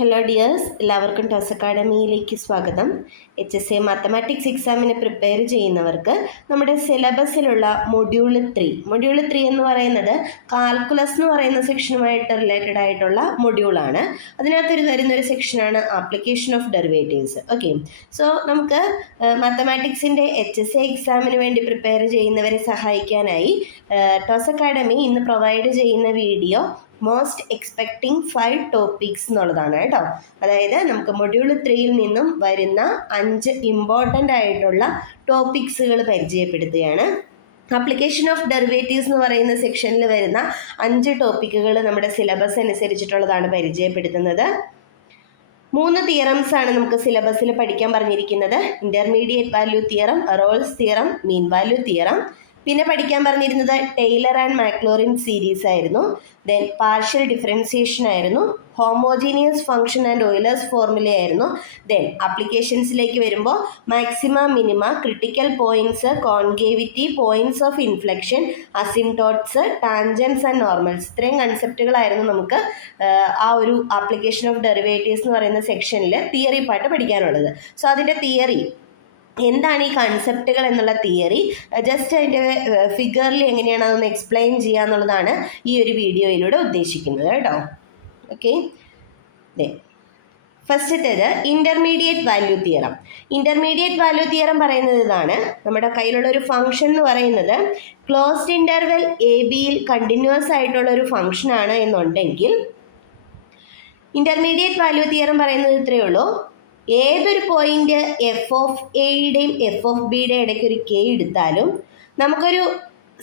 Hello dears, എല്ലാവർക്കും toss അക്കാഡമിയിലേക്ക് സ്വാഗതം. HSA mathematics എക്സാമിന് പ്രിപ്പയർ ചെയ്യുന്നവർക്ക് നമ്മുടെ സിലബസിലുള്ള മൊഡ്യൂൾ 3 എന്ന് പറയുന്നത് കാൽക്കുലസ് എന്ന് പറയുന്ന സെക്ഷനുമായിട്ട് റിലേറ്റഡ് ആയിട്ടുള്ള മൊഡ്യൂളാണ്. അതിനകത്തൊരു വരുന്നൊരു സെക്ഷനാണ് application of derivatives. Okay, so നമുക്ക് മാത്തമാറ്റിക്സിൻ്റെ HSA എക്സാമിന് വേണ്ടി പ്രിപ്പയർ ചെയ്യുന്നവരെ സഹായിക്കാനായി ടോസ് അക്കാഡമി ഇന്ന് പ്രൊവൈഡ് ചെയ്യുന്ന വീഡിയോ മോസ്റ്റ് എക്സ്പെക്ടിങ് 5 ടോപ്പിക്സ് എന്നുള്ളതാണ് കേട്ടോ. അതായത് നമുക്ക് മൊഡ്യൂൾ 3യിൽ നിന്നും വരുന്ന 5 ഇമ്പോർട്ടൻ്റ് ആയിട്ടുള്ള ടോപ്പിക്സുകൾ പരിചയപ്പെടുത്തുകയാണ്. ആപ്ലിക്കേഷൻ ഓഫ് ഡെറിവേറ്റീവ്സ് എന്ന് പറയുന്ന സെക്ഷനിൽ വരുന്ന 5 ടോപ്പിക്കുകൾ നമ്മുടെ സിലബസ് അനുസരിച്ചിട്ടുള്ളതാണ് പരിചയപ്പെടുത്തുന്നത്. 3 തിയറംസ് ആണ് നമുക്ക് സിലബസിൽ പഠിക്കാൻ പറഞ്ഞിരിക്കുന്നത്. Intermediate value theorem, Rolle's theorem, mean value theorem. പിന്നെ പഠിക്കാൻ പറഞ്ഞിരുന്നത് ടെയ്ലർ ആൻഡ് മാക്ലോറിൻ സീരീസ് ആയിരുന്നു. ദെൻ പാർഷ്യൽ ഡിഫറൻസിയേഷൻ ആയിരുന്നു. Homogeneous function and Euler's formula ആയിരുന്നു. ദെൻ ആപ്ലിക്കേഷൻസിലേക്ക് വരുമ്പോൾ maxima, minima, critical points, concavity, points of inflection, asymptotes, tangents and normals. ഇത്രയും കൺസെപ്റ്റുകളായിരുന്നു നമുക്ക് ആ ഒരു ആപ്ലിക്കേഷൻ ഓഫ് ഡെറിവേറ്റീവ്സ് എന്ന് പറയുന്ന സെക്ഷനിൽ തിയറി പാർട്ട് പഠിക്കാനുള്ളത്. സോ അതിൻ്റെ തിയറി എന്താണ്, ഈ കൺസെപ്റ്റുകൾ എന്നുള്ള തിയറി ജസ്റ്റ് അതിൻ്റെ ഫിഗറിൽ എങ്ങനെയാണ് അതൊന്ന് എക്സ്പ്ലെയിൻ ചെയ്യുക എന്നുള്ളതാണ് ഈ ഒരു വീഡിയോയിലൂടെ ഉദ്ദേശിക്കുന്നത് കേട്ടോ. ഓക്കെ, ഫസ്റ്റത്തേത് intermediate value theorem. Intermediate value theorem പറയുന്നത് ഇതാണ്: നമ്മുടെ കയ്യിലുള്ള ഒരു ഫംഗ്ഷൻ എന്ന് പറയുന്നത് ക്ലോസ്ഡ് ഇൻ്റർവെൽ AB-യിൽ കണ്ടിന്യൂസ് ആയിട്ടുള്ള ഒരു ഫംഗ്ഷനാണ് എന്നുണ്ടെങ്കിൽ ഇൻ്റർമീഡിയറ്റ് വാല്യൂ തിയറം പറയുന്നത് ഇത്രയേ ഉള്ളൂ: ഏതൊരു പോയിന്റ് എഫ് ഓഫ് എയുടെയും എഫ് ഓഫ് ബിയുടെ ഇടയ്ക്ക് ഒരു കെ എടുത്താലും നമുക്കൊരു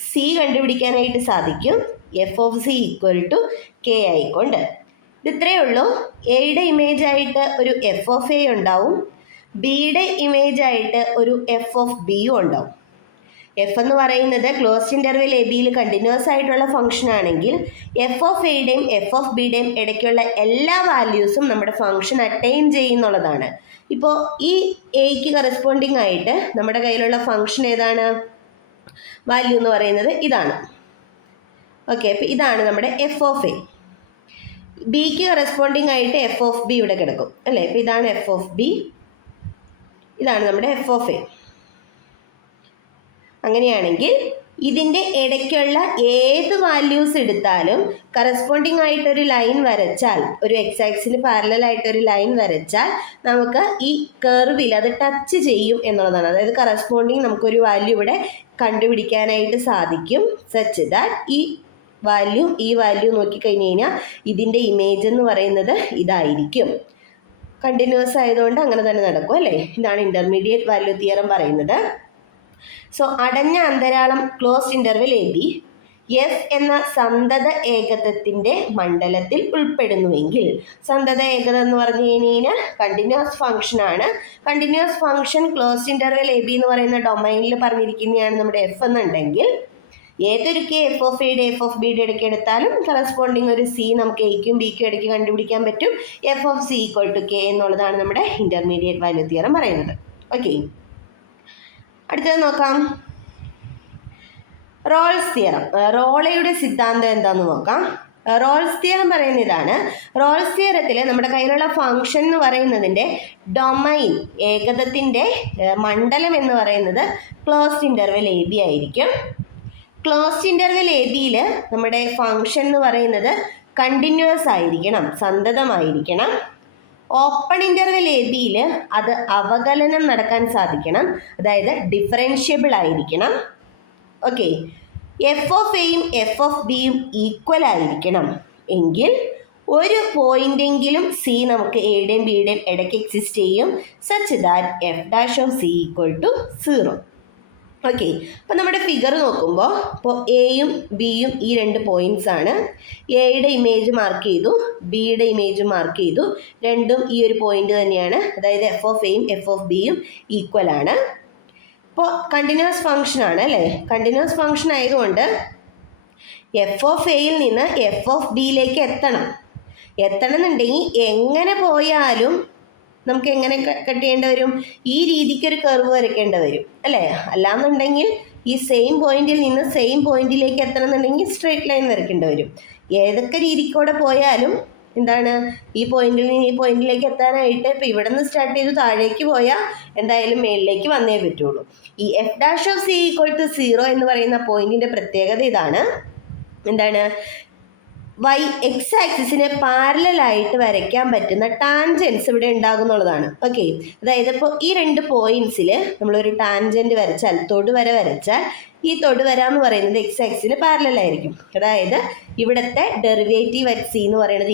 സി കണ്ടുപിടിക്കാനായിട്ട് സാധിക്കും. F of C equal to K ആയിക്കൊണ്ട്. ഇത് ഇത്രയേ ഉള്ളൂ. എയുടെ ഇമേജ് ആയിട്ട് ഒരു എഫ് ഓഫ് എ ഉണ്ടാവും, ബിയുടെ ഇമേജ് ആയിട്ട് ഒരു എഫ് ഓഫ് ബിയും ഉണ്ടാവും. എഫ് എന്ന് പറയുന്നത് ക്ലോസ്ഡ് ഇൻ്റർവെൽ AB-യിൽ കണ്ടിന്യൂസ് ആയിട്ടുള്ള ഫംഗ്ഷൻ ആണെങ്കിൽ എഫ് ഓഫ് എയുടെയും എഫ് ഓഫ് ബിയുടെയും ഇടയ്ക്കുള്ള എല്ലാ വാല്യൂസും നമ്മുടെ ഫംഗ്ഷൻ അറ്റൈൻ ചെയ്യുന്നുള്ളതാണ്. ഇപ്പോൾ ഈ എയ്ക്ക് കറസ്പോണ്ടിങ് ആയിട്ട് നമ്മുടെ കയ്യിലുള്ള ഫംഗ്ഷൻ ഏതാണ്? വാല്യൂ എന്ന് പറയുന്നത് ഇതാണ്. ഓക്കെ, അപ്പോൾ ഇതാണ് നമ്മുടെ എഫ് ഓഫ് എ. ബിക്ക് കറസ്പോണ്ടിങ് ആയിട്ട് എഫ് ഓഫ് ബി ഇവിടെ കിടക്കും അല്ലേ? അപ്പോൾ ഇതാണ് എഫ് ഓഫ് ബി, ഇതാണ് നമ്മുടെ എഫ് ഓഫ് എ. അങ്ങനെയാണെങ്കിൽ ഇതിൻ്റെ ഇടയ്ക്കുള്ള ഏത് വാല്യൂസ് എടുത്താലും കറസ്പോണ്ടിങ് ആയിട്ടൊരു ലൈൻ വരച്ചാൽ, ഒരു എക്സ് ആക്സിന് പാരലൽ ആയിട്ടൊരു ലൈൻ വരച്ചാൽ നമുക്ക് ഈ കർവിൽ അത് ടച്ച് ചെയ്യും എന്നുള്ളതാണ്. അതായത് കറസ്പോണ്ടിങ് നമുക്കൊരു വാല്യൂ ഇവിടെ കണ്ടുപിടിക്കാനായിട്ട് സാധിക്കും. സച്ച് ദാറ്റ് ഈ വാല്യൂ നോക്കിക്കഴിഞ്ഞ് കഴിഞ്ഞാൽ ഇതിൻ്റെ ഇമേജ് എന്ന് പറയുന്നത് ഇതായിരിക്കും. കണ്ടിന്യൂസ് ആയതുകൊണ്ട് അങ്ങനെ തന്നെ നടക്കും അല്ലേ? ഇതാണ് ഇൻ്റർമീഡിയറ്റ് വാല്യൂ തിയറം പറയുന്നത്. സോ അടഞ്ഞ അന്തരാളം ക്ലോസ്ഡ് ഇൻ്റർവെൽ AB എഫ് എന്ന സന്തത ഏകത്വത്തിൻ്റെ മണ്ഡലത്തിൽ ഉൾപ്പെടുന്നുവെങ്കിൽ, സന്തത ഏകത എന്ന് പറഞ്ഞു കഴിഞ്ഞാൽ കണ്ടിന്യൂസ് ഫംഗ്ഷൻ ആണ്. Continuous function closed interval AB എന്ന് പറയുന്ന ഡൊമൈനിൽ പറഞ്ഞിരിക്കുന്നതാണ് നമ്മുടെ എഫ് എന്നുണ്ടെങ്കിൽ ഏതൊരു കെ എഫ് ഓഫ് എയുടെ എഫ് ഓഫ് ബിയുടെ ഇടയ്ക്ക് എടുത്താലും കറസ്പോണ്ടിങ് ഒരു സി നമുക്ക് എയ്ക്കും ബിക്കും ഇടയ്ക്ക് കണ്ടുപിടിക്കാൻ പറ്റും. F of C equal to K എന്നുള്ളതാണ് നമ്മുടെ ഇൻ്റർമീഡിയറ്റ് വാല്യൂ തിയറം പറയുന്നത്. ഓക്കെ, അടുത്തത് നോക്കാം. Rolls theorem. റോളയുടെ സിദ്ധാന്തം എന്താണെന്ന് നോക്കാം. റോൾസ് തിയറം പറയുന്ന ഇതാണ്: റോൾസ് തിയറത്തിൽ നമ്മുടെ കയ്യിലുള്ള ഫംഗ്ഷൻ എന്ന് പറയുന്നതിൻ്റെ ഡൊമൈൻ, ഏകതത്തിൻ്റെ മണ്ഡലം എന്ന് പറയുന്നത് ക്ലോസ്ഡ് ഇൻ്റർവെൽ AB ആയിരിക്കും. ക്ലോസ്ഡ് ഇൻ്റർവെൽ AB-യിൽ നമ്മുടെ ഫംഗ്ഷൻ എന്ന് പറയുന്നത് കണ്ടിന്യൂസ് ആയിരിക്കണം, സന്തതമായിരിക്കണം. ഓപ്പൺ ഇൻ്റർവെൽ AB-യിൽ അത് അവകലനം നടക്കാൻ സാധിക്കണം, അതായത് ഡിഫറൻഷ്യബിൾ ആയിരിക്കണം. ഓക്കെ, എഫ് ഓഫ് എയും എഫ് ഓഫ് ബിയും ഈക്വൽ ആയിരിക്കണം എങ്കിൽ ഒരു പോയിൻ്റെങ്കിലും സി നമുക്ക് എയുടെയും ബിയുടെയും ഇടയ്ക്ക് എക്സിസ്റ്റ് ചെയ്യും. Such that F dash of C equal to 0. Okay, അപ്പോൾ നമ്മുടെ ഫിഗർ നോക്കുമ്പോൾ ഇപ്പോൾ എയും ബിയും ഈ 2 പോയിൻറ്റ്സ് ആണ്. എയുടെ ഇമേജ് മാർക്ക് ചെയ്തു, ബിയുടെ ഇമേജ് മാർക്ക് ചെയ്തു. രണ്ടും ഈ ഒരു പോയിന്റ് തന്നെയാണ്. അതായത് എഫ് ഓഫ് എയും എഫ് ഓഫ് ബിയും ഈക്വൽ ആണ്. ഇപ്പോൾ കണ്ടിന്യൂസ് ഫംഗ്ഷൻ ആണ് അല്ലേ? കണ്ടിന്യൂസ് ഫംഗ്ഷൻ ആയതുകൊണ്ട് എഫ് ഓഫ് എയിൽ നിന്ന് എഫ് ഓഫ് ബിയിലേക്ക് എത്തണം എന്നുണ്ടെങ്കിൽ എങ്ങനെ പോയാലും നമുക്ക് എങ്ങനെ കട്ട് ചെയ്യേണ്ടി വരും? ഈ രീതിക്ക് ഒരു കർവ് വരയ്ക്കേണ്ടി വരും അല്ലേ? അല്ലാന്നുണ്ടെങ്കിൽ ഈ സെയിം പോയിന്റിൽ നിന്ന് സെയിം പോയിന്റിലേക്ക് എത്തണം എന്നുണ്ടെങ്കിൽ സ്ട്രെയിറ്റ് ലൈൻ വരയ്ക്കേണ്ടി വരും. ഏതൊക്കെ രീതിക്കൂടെ പോയാലും എന്താണ് ഈ പോയിന്റിൽ നിന്ന് ഈ പോയിന്റിലേക്ക് എത്താനായിട്ട് ഇപ്പം ഇവിടെ നിന്ന് സ്റ്റാർട്ട് ചെയ്ത് താഴേക്ക് പോയാൽ എന്തായാലും മേളിലേക്ക് വന്നേ പറ്റുള്ളൂ. ഈ f'(c)=0 എന്ന് പറയുന്ന പോയിന്റിന്റെ പ്രത്യേകത ഇതാണ്. എന്താണ്? എക്സ് ആക്സിസിന് പാരലായിട്ട് വരയ്ക്കാൻ പറ്റുന്ന ടാൻജൻസ് ഇവിടെ ഉണ്ടാകുന്നുള്ളതാണ്. ഓക്കെ, അതായത് ഇപ്പോൾ ഈ രണ്ട് പോയിന്റ്സിൽ നമ്മളൊരു ടാൻജൻറ്റ് വരച്ചാൽ, തൊടുവര വരച്ചാൽ, ഈ തൊടുവര എന്ന് പറയുന്നത് എക്സ് ആക്സിന് പാരലായിരിക്കും. അതായത് ഇവിടുത്തെ ഡെറിവേറ്റീവ് അറ്റ് സി എന്ന് പറയുന്നത്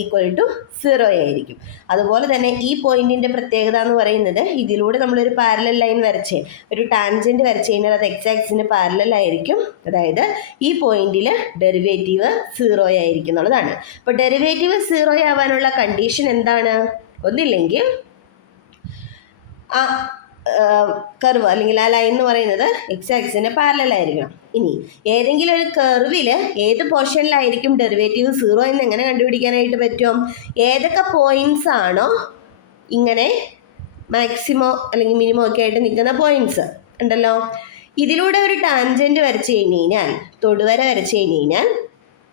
=0 ആയിരിക്കും. അതുപോലെ തന്നെ ഈ പോയിന്റിന്റെ പ്രത്യേകത എന്ന് പറയുന്നത്, ഇതിലൂടെ നമ്മളൊരു പാരലൽ ലൈൻ വരച്ച് ഒരു ടാൻജൻറ്റ് വരച്ച് കഴിഞ്ഞാൽ അത് എക്സ് ആക്സിന് പാരലായിരിക്കും. അതായത് ഈ പോയിന്റിൽ ഡെറിവേറ്റീവ് 0 ആയിരിക്കും എന്നുള്ളതാണ്. അപ്പോൾ ഡെറിവേറ്റീവ് 0 ആവാനുള്ള കണ്ടീഷൻ എന്താണ്? ഒന്നില്ലെങ്കിൽ ആ കർവ് അല്ലെങ്കിൽ ആ ലൈൻ എന്ന് പറയുന്നത് എക്സ് ആക്സിന് പാരലായിരിക്കണം. ഇനി ഏതെങ്കിലും ഒരു കർവിൽ ഏത് പോർഷനിലായിരിക്കും ഡെറിവേറ്റീവ് 0 എന്ന് എങ്ങനെ കണ്ടുപിടിക്കാനായിട്ട് പറ്റും? ഏതൊക്കെ പോയിന്റ്സ് ആണോ ഇങ്ങനെ മാക്സിമോ അല്ലെങ്കിൽ മിനിമോ ഒക്കെ ആയിട്ട് നിൽക്കുന്ന പോയിന്റ്സ് ഉണ്ടല്ലോ, ഇതിലൂടെ ഒരു ടാൻജൻറ്റ് വരച്ച് കഴിഞ്ഞ് കഴിഞ്ഞാൽ, തൊടുവര വരച്ച് കഴിഞ്ഞ് കഴിഞ്ഞാൽ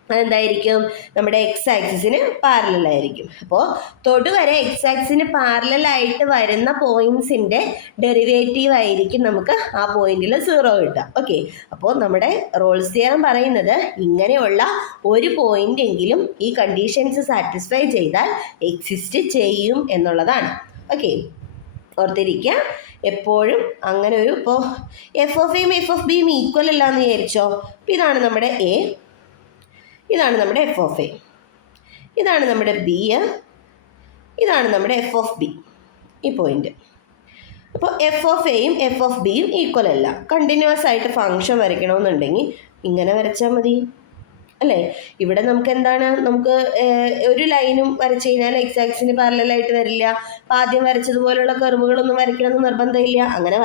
അതെന്തായിരിക്കും? നമ്മുടെ എക്സ് ആക്സിസിന് പാരലായിരിക്കും. അപ്പോൾ തൊടുവരെ എക്സ് ആക്സിന് പാരലായിട്ട് വരുന്ന പോയിന്റ്സിൻ്റെ ഡെറിവേറ്റീവ് ആയിരിക്കും നമുക്ക് ആ പോയിന്റിൽ 0 കിട്ടുക. ഓക്കെ, അപ്പോൾ നമ്മുടെ റോൾസ് തിയറം പറയുന്നത് ഇങ്ങനെയുള്ള ഒരു പോയിന്റ് എങ്കിലും ഈ കണ്ടീഷൻസ് സാറ്റിസ്ഫൈ ചെയ്താൽ എക്സിസ്റ്റ് ചെയ്യും എന്നുള്ളതാണ്. ഓക്കെ, ഓർത്തിരിക്കുക. എപ്പോഴും അങ്ങനെ ഒരു, ഇപ്പോൾ f(a)യും f(b)യും ഈക്വൽ അല്ല എന്ന് വിചാരിച്ചോ. അപ്പോൾ ഇതാണ് നമ്മുടെ എ, ഇതാണ് നമ്മുടെ f(a), ഇതാണ് നമ്മുടെ ബി, ഇതാണ് നമ്മുടെ f(b), ഈ പോയിന്റ്. അപ്പോൾ f(a)യും f(b)യും ഈക്വൽ അല്ല. കണ്ടിന്യൂസ് ആയിട്ട് ഫംഗ്ഷൻ വരയ്ക്കണമെന്നുണ്ടെങ്കിൽ ഇങ്ങനെ വരച്ചാൽ മതി അല്ലേ. ഇവിടെ നമുക്ക് എന്താണ്, നമുക്ക് ഒരു ലൈനും വരച്ച് കഴിഞ്ഞാൽ എക്സ് ആക്സിന് പാരലായിട്ട് വരില്ല. അപ്പോൾ ആദ്യം വരച്ചതുപോലുള്ള കർവുകളൊന്നും വരയ്ക്കണമെന്ന് നിർബന്ധമില്ല. അങ്ങനെ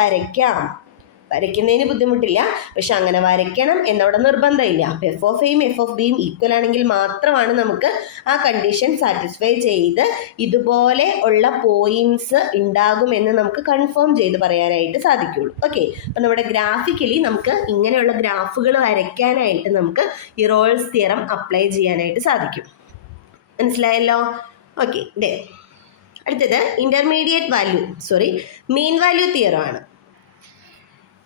വരയ്ക്കുന്നതിന് ബുദ്ധിമുട്ടില്ല, പക്ഷെ അങ്ങനെ വരയ്ക്കണം എന്നവിടെ നിർബന്ധമില്ല. f(a)യും f(b)യും ഈക്വൽ ആണെങ്കിൽ മാത്രമാണ് നമുക്ക് ആ കണ്ടീഷൻ സാറ്റിസ്ഫൈ ചെയ്ത് ഇതുപോലെ ഉള്ള പോയിന്റ്സ് ഉണ്ടാകുമെന്ന് നമുക്ക് കൺഫേം ചെയ്ത് പറയാനായിട്ട് സാധിക്കുകയുള്ളൂ. ഓക്കെ, അപ്പം നമ്മുടെ ഗ്രാഫിക്കലി നമുക്ക് ഇങ്ങനെയുള്ള ഗ്രാഫുകൾ വരയ്ക്കാനായിട്ട് നമുക്ക് ഈ റോൾസ് തിയറം അപ്ലൈ ചെയ്യാനായിട്ട് സാധിക്കും. മനസ്സിലായല്ലോ? ഓക്കെ, അടുത്തത് മീൻ വാല്യൂ തിയറം ആണ്.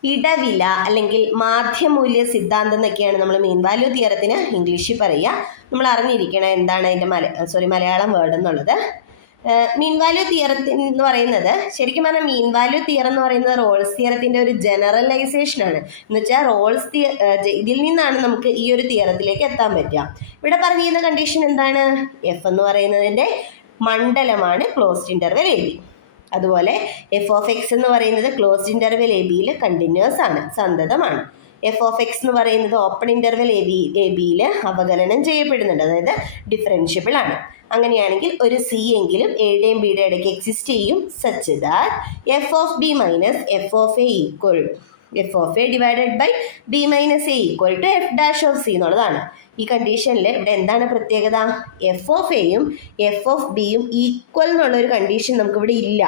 ഇടവില അല്ലെങ്കിൽ മാധ്യമൂല്യ സിദ്ധാന്തം എന്നൊക്കെയാണ് നമ്മൾ മീൻ വാല്യൂ തിയറത്തിന് ഇംഗ്ലീഷിൽ പറയുക. നമ്മൾ അറിഞ്ഞിരിക്കണം എന്താണ് അതിൻ്റെ മലയാളം വേർഡ് എന്നുള്ളത്. മീൻ വാല്യൂ തിയറത്തിന് എന്ന് പറയുന്നത്, ശരിക്കും പറഞ്ഞാൽ മീൻ വാല്യൂ തിയറം എന്ന് പറയുന്നത് റോൾസ് തിയറത്തിൻ്റെ ഒരു ജനറലൈസേഷൻ ആണ്. എന്ന് വെച്ചാൽ ഇതിൽ നിന്നാണ് നമുക്ക് ഈ ഒരു തിയറത്തിലേക്ക് എത്താൻ പറ്റുക. ഇവിടെ പറഞ്ഞിരുന്ന കണ്ടീഷൻ എന്താണ്? എഫ് എന്ന് പറയുന്നതിൻ്റെ മണ്ഡലമാണ് ക്ലോസ്ഡ് ഇന്റർവെൽ എ ബി. അതുപോലെ f(x) എന്ന് പറയുന്നത് ക്ലോസ്ഡ് ഇന്റർവെൽ എ ബിയിൽ കണ്ടിന്യൂസ് ആണ്, സന്തതമാണ്. f(x) എന്ന് പറയുന്നത് ഓപ്പൺ ഇന്റർവെൽ എ ബിയിൽ അവകലനം ചെയ്യപ്പെടുന്നുണ്ട്, അതായത് ഡിഫറൻഷ്യബിൾ ആണ്. അങ്ങനെയാണെങ്കിൽ ഒരു സി എങ്കിലും എയുടെയും ബിയുടെ ഇടയ്ക്ക് എക്സിസ്റ്റ് ചെയ്യും. Such that f(b) - f(a) f(a) divided by b - a f' of c എന്നുള്ളതാണ്. ഈ കണ്ടീഷനിൽ ഇവിടെ എന്താണ് പ്രത്യേകത? f(a)യും f(b)യും ഈക്വൽ എന്നുള്ളൊരു കണ്ടീഷൻ നമുക്കിവിടെ ഇല്ല.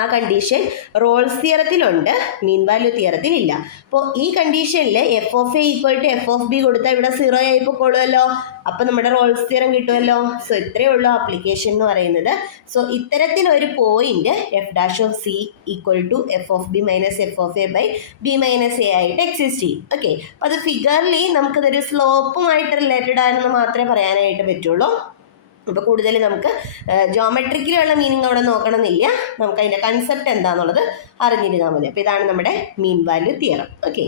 ആ കണ്ടീഷൻ റോൾസ് തിയറത്തിലുണ്ട്, മീൻ വാല്യൂ തിയറത്തിലില്ല. അപ്പോൾ ഈ കണ്ടീഷനിൽ f(a) f(b) കൊടുത്താൽ ഇവിടെ 0 ആയി പോയിക്കോളുമല്ലോ. അപ്പം നമ്മുടെ റോൾസ് തിയറം കിട്ടുമല്ലോ. സോ ഇത്രയേ ഉള്ളൂ ആപ്ലിക്കേഷൻ എന്ന് പറയുന്നത്. സോ ഇത്തരത്തിലൊരു point f' of c f(b - f(a) by b - a ആയിട്ട് എക്സിസ്റ്റ് ചെയ്യും. ഓക്കെ, അപ്പോൾ അത് ഫിഗറിലി നമുക്കതൊരു സ്ലോപ്പുമായിട്ട് റിലേറ്റഡ് ആണെന്ന് മാത്രമേ പറയാനായിട്ട് പറ്റുള്ളൂ. അപ്പോൾ കൂടുതൽ നമുക്ക് ജോമെട്രിക്കലുള്ള മീനിങ് അവിടെ നോക്കണമെന്നില്ല, നമുക്ക് അതിൻ്റെ കൺസെപ്റ്റ് എന്താണെന്നുള്ളത് അറിഞ്ഞിരുന്നാൽ മതി. അപ്പോൾ ഇതാണ് നമ്മുടെ മീൻ വാല്യൂ തിയറം. ഓക്കെ,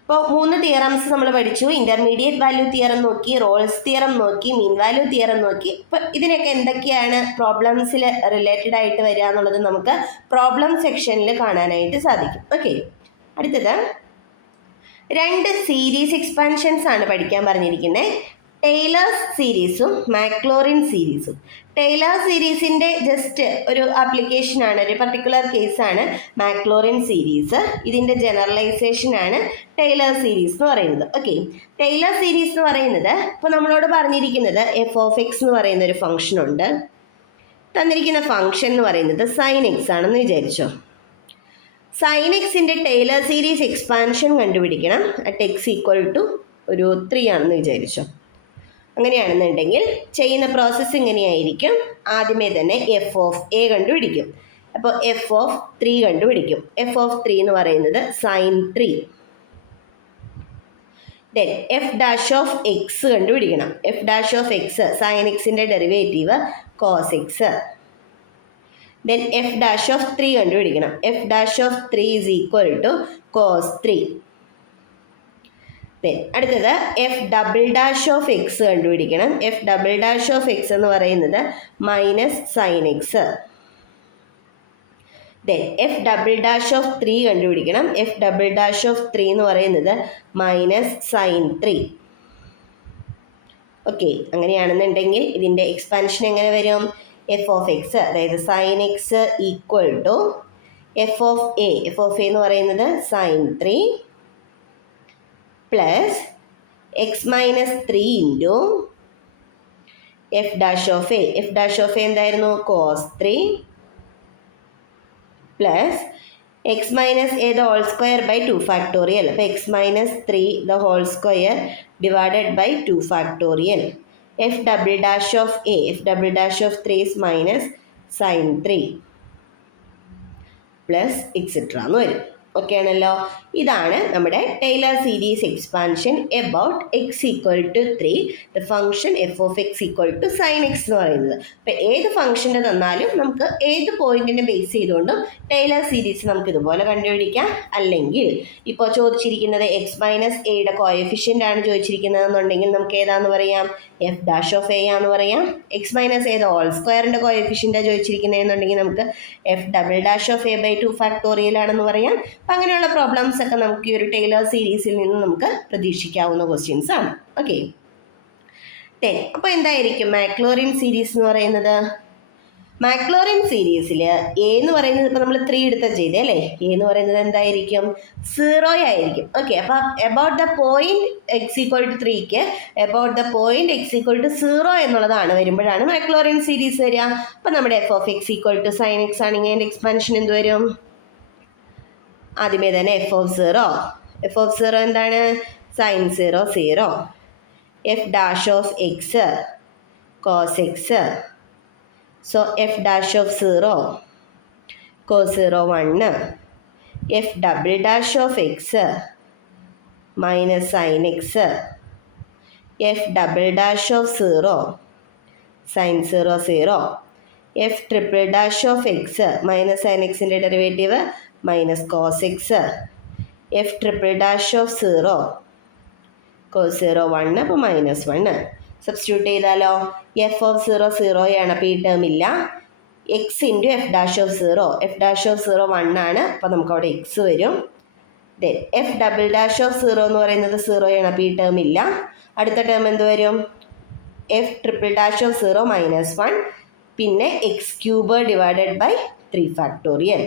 ഇപ്പോൾ 3 തിയറംസ് നമ്മൾ പഠിച്ചു. ഇൻ്റർമീഡിയറ്റ് വാല്യൂ തിയറം നോക്കി, റോൾസ് തിയറം നോക്കി, മീൻ വാല്യൂ തിയറം നോക്കി. അപ്പോൾ ഇതിനൊക്കെ എന്തൊക്കെയാണ് പ്രോബ്ലംസിൽ റിലേറ്റഡ് ആയിട്ട് വരിക എന്നുള്ളത് നമുക്ക് പ്രോബ്ലം സെക്ഷനിൽ കാണാനായിട്ട് സാധിക്കും. ഓക്കെ, അടുത്തത് 2 സീരീസ് എക്സ്പാൻഷൻസ് ആണ് പഠിക്കാൻ പറഞ്ഞിരിക്കുന്നത്. ടൈലേഴ്സ് സീരീസും മാക്ലോറിൻ സീരീസും. ടൈലർ സീരീസിൻ്റെ ജസ്റ്റ് ഒരു ആപ്ലിക്കേഷനാണ്, ഒരു പർട്ടിക്കുലർ കേസാണ് മാക്ലോറിൻ സീരീസ്. ഇതിൻ്റെ ജനറലൈസേഷനാണ് ടൈലർ സീരീസ് എന്ന് പറയുന്നത്. ഓക്കെ, ടൈലർ സീരീസ് എന്ന് പറയുന്നത് ഇപ്പോൾ നമ്മളോട് പറഞ്ഞിരിക്കുന്നത് f(x) എന്ന് പറയുന്ന ഒരു ഫംഗ്ഷൻ ഉണ്ട്. തന്നിരിക്കുന്ന ഫംഗ്ഷൻ എന്ന് പറയുന്നത് sin x ആണെന്ന് വിചാരിച്ചോ. sin x-ൻ്റെ ടൈലർ സീരീസ് എക്സ്പാൻഷൻ കണ്ടുപിടിക്കണം. അറ്റ് x = 3 ആണെന്ന് വിചാരിച്ചോ. അങ്ങനെയാണെന്നുണ്ടെങ്കിൽ ചെയ്യുന്ന പ്രോസസ്സ് ഇങ്ങനെയായിരിക്കും. ആദ്യമേ തന്നെ എഫ് ഓഫ് എ കണ്ടുപിടിക്കും. അപ്പോൾ എഫ് ഓഫ് 3 കണ്ടുപിടിക്കും. എഫ് ഓഫ് 3 എന്ന് പറയുന്നത് sine 3. Then f dash of x കണ്ടുപിടിക്കണം. F dash of x sine എക്സിൻ്റെ derivative cos x. Then f dash of 3 കണ്ടുപിടിക്കണം. F dash of 3 is equal to cos 3. Then അടുത്തത് f double dash of x കണ്ടുപിടിക്കണം. F double dash of x എന്ന് പറയുന്നത് minus sine x. Then f double dash of 3 കണ്ടുപിടിക്കണം. F double dash of 3 എന്ന് പറയുന്നത് minus sine 3. Okay, അങ്ങനെയാണെന്നുണ്ടെങ്കിൽ ഇതിൻ്റെ expansion എങ്ങനെ വരും? എഫ് ഓഫ് എക്സ്, അതായത് sine x equal to F of a. F of a എന്ന് പറയുന്നത് sine 3 plus x minus 3 into f dash of a. F dash of a എന്തായിരുന്നു? Cos 3 plus x minus a the whole square by 2 factorial. അപ്പോൾ x minus 3 the whole square divided by 2 factorial. F double dash of a, f double dash of 3 is minus sine 3 plus etcetera എന്ന് വരും. Okay ആണല്ലോ. ഇതാണ് നമ്മുടെ Taylor series expansion about X equal to 3 the function F of X equal to sine X എന്ന് പറയുന്നത്. അപ്പോൾ ഏത് ഫംഗ്ഷൻ്റെ തന്നാലും നമുക്ക് ഏത് പോയിന്റിനെ ബേസ് ചെയ്തുകൊണ്ടും ടൈലർ സീരീസ് നമുക്ക് ഇതുപോലെ കണ്ടുപിടിക്കാം. അല്ലെങ്കിൽ ഇപ്പോൾ ചോദിച്ചിരിക്കുന്നത് എക്സ് മൈനസ് എയുടെ കോഎഫിഷ്യൻ്റ് ആണ് ചോദിച്ചിരിക്കുന്നതെന്നുണ്ടെങ്കിൽ നമുക്ക് ഏതാന്ന് പറയാം? എഫ് ഡാഷ് ഓഫ് എ ആണെന്ന് പറയാം. X minus a the whole സ്ക്വയറിൻ്റെ കോഎഫിഷ്യൻ്റാണ് ചോദിച്ചിരിക്കുന്നതെന്നുണ്ടെങ്കിൽ നമുക്ക് f double dash of a by 2 factorial ആണെന്ന് പറയാം. അപ്പം അങ്ങനെയുള്ള പ്രോബ്ലംസ് ഒക്കെ നമുക്ക് ഈ ഒരു ടൈലർ സീരീസിൽ നിന്ന് നമുക്ക് പ്രതീക്ഷിക്കാവുന്ന ക്വസ്റ്റ്യൻസ് ആണ്. ഓക്കെ, അപ്പോൾ എന്തായിരിക്കും മാക്ലോറിൻ സീരീസ് എന്ന് പറയുന്നത്? മാക്ലോറിൻ സീരീസിൽ എ എന്ന് പറയുന്നത് ഇപ്പോൾ നമ്മൾ 3 എടുത്ത ചെയ്തേ അല്ലേ? എ എന്ന് പറയുന്നത് എന്തായിരിക്കും? 0 ആയിരിക്കും. ഓക്കെ, അപ്പോൾ about the point x equal to 3ക്ക് about the point x equal to 0 എന്നുള്ളതാണ് വരുമ്പോഴാണ് മാക്ലോറിൻ സീരീസ് വരിക. അപ്പോൾ നമ്മുടെ f of X equal to sine x ആണെങ്കിൽ അതിൻ്റെ എക്സ്പാൻഷൻ എന്ത് വരും? ആദ്യമേ തന്നെ എഫ് ഓഫ് 0. എഫ് ഓഫ് 0 എന്താണ്? Sine 0 0. F dash of x cos x. So f dash of 0 cos 0 1. F double dash of x minus sine x. F double dash of 0 sine 0 0. F triple dash of x minus sine എക്സിൻ്റെ derivative minus cos x. F triple dash of 0 cos 0 1. അപ്പോൾ minus 1. Substitute ചെയ്താലോ? F of 0 0 ആണ്. അപ്പോൾ ഈ term ഇല്ല. X into f dash of 0. F dash of 0 1 ആണ്. അപ്പോൾ നമുക്ക് അവിടെ എക്സ് വരും. Then f double dash of 0 എന്ന് പറയുന്നത് 0 ആണ്. അപ്പോൾ ഈ ടേം ഇല്ല. അടുത്ത ടേം എന്ത് വരും? F triple dash of 0 minus 1 പിന്നെ X cube divided by 3 factorial.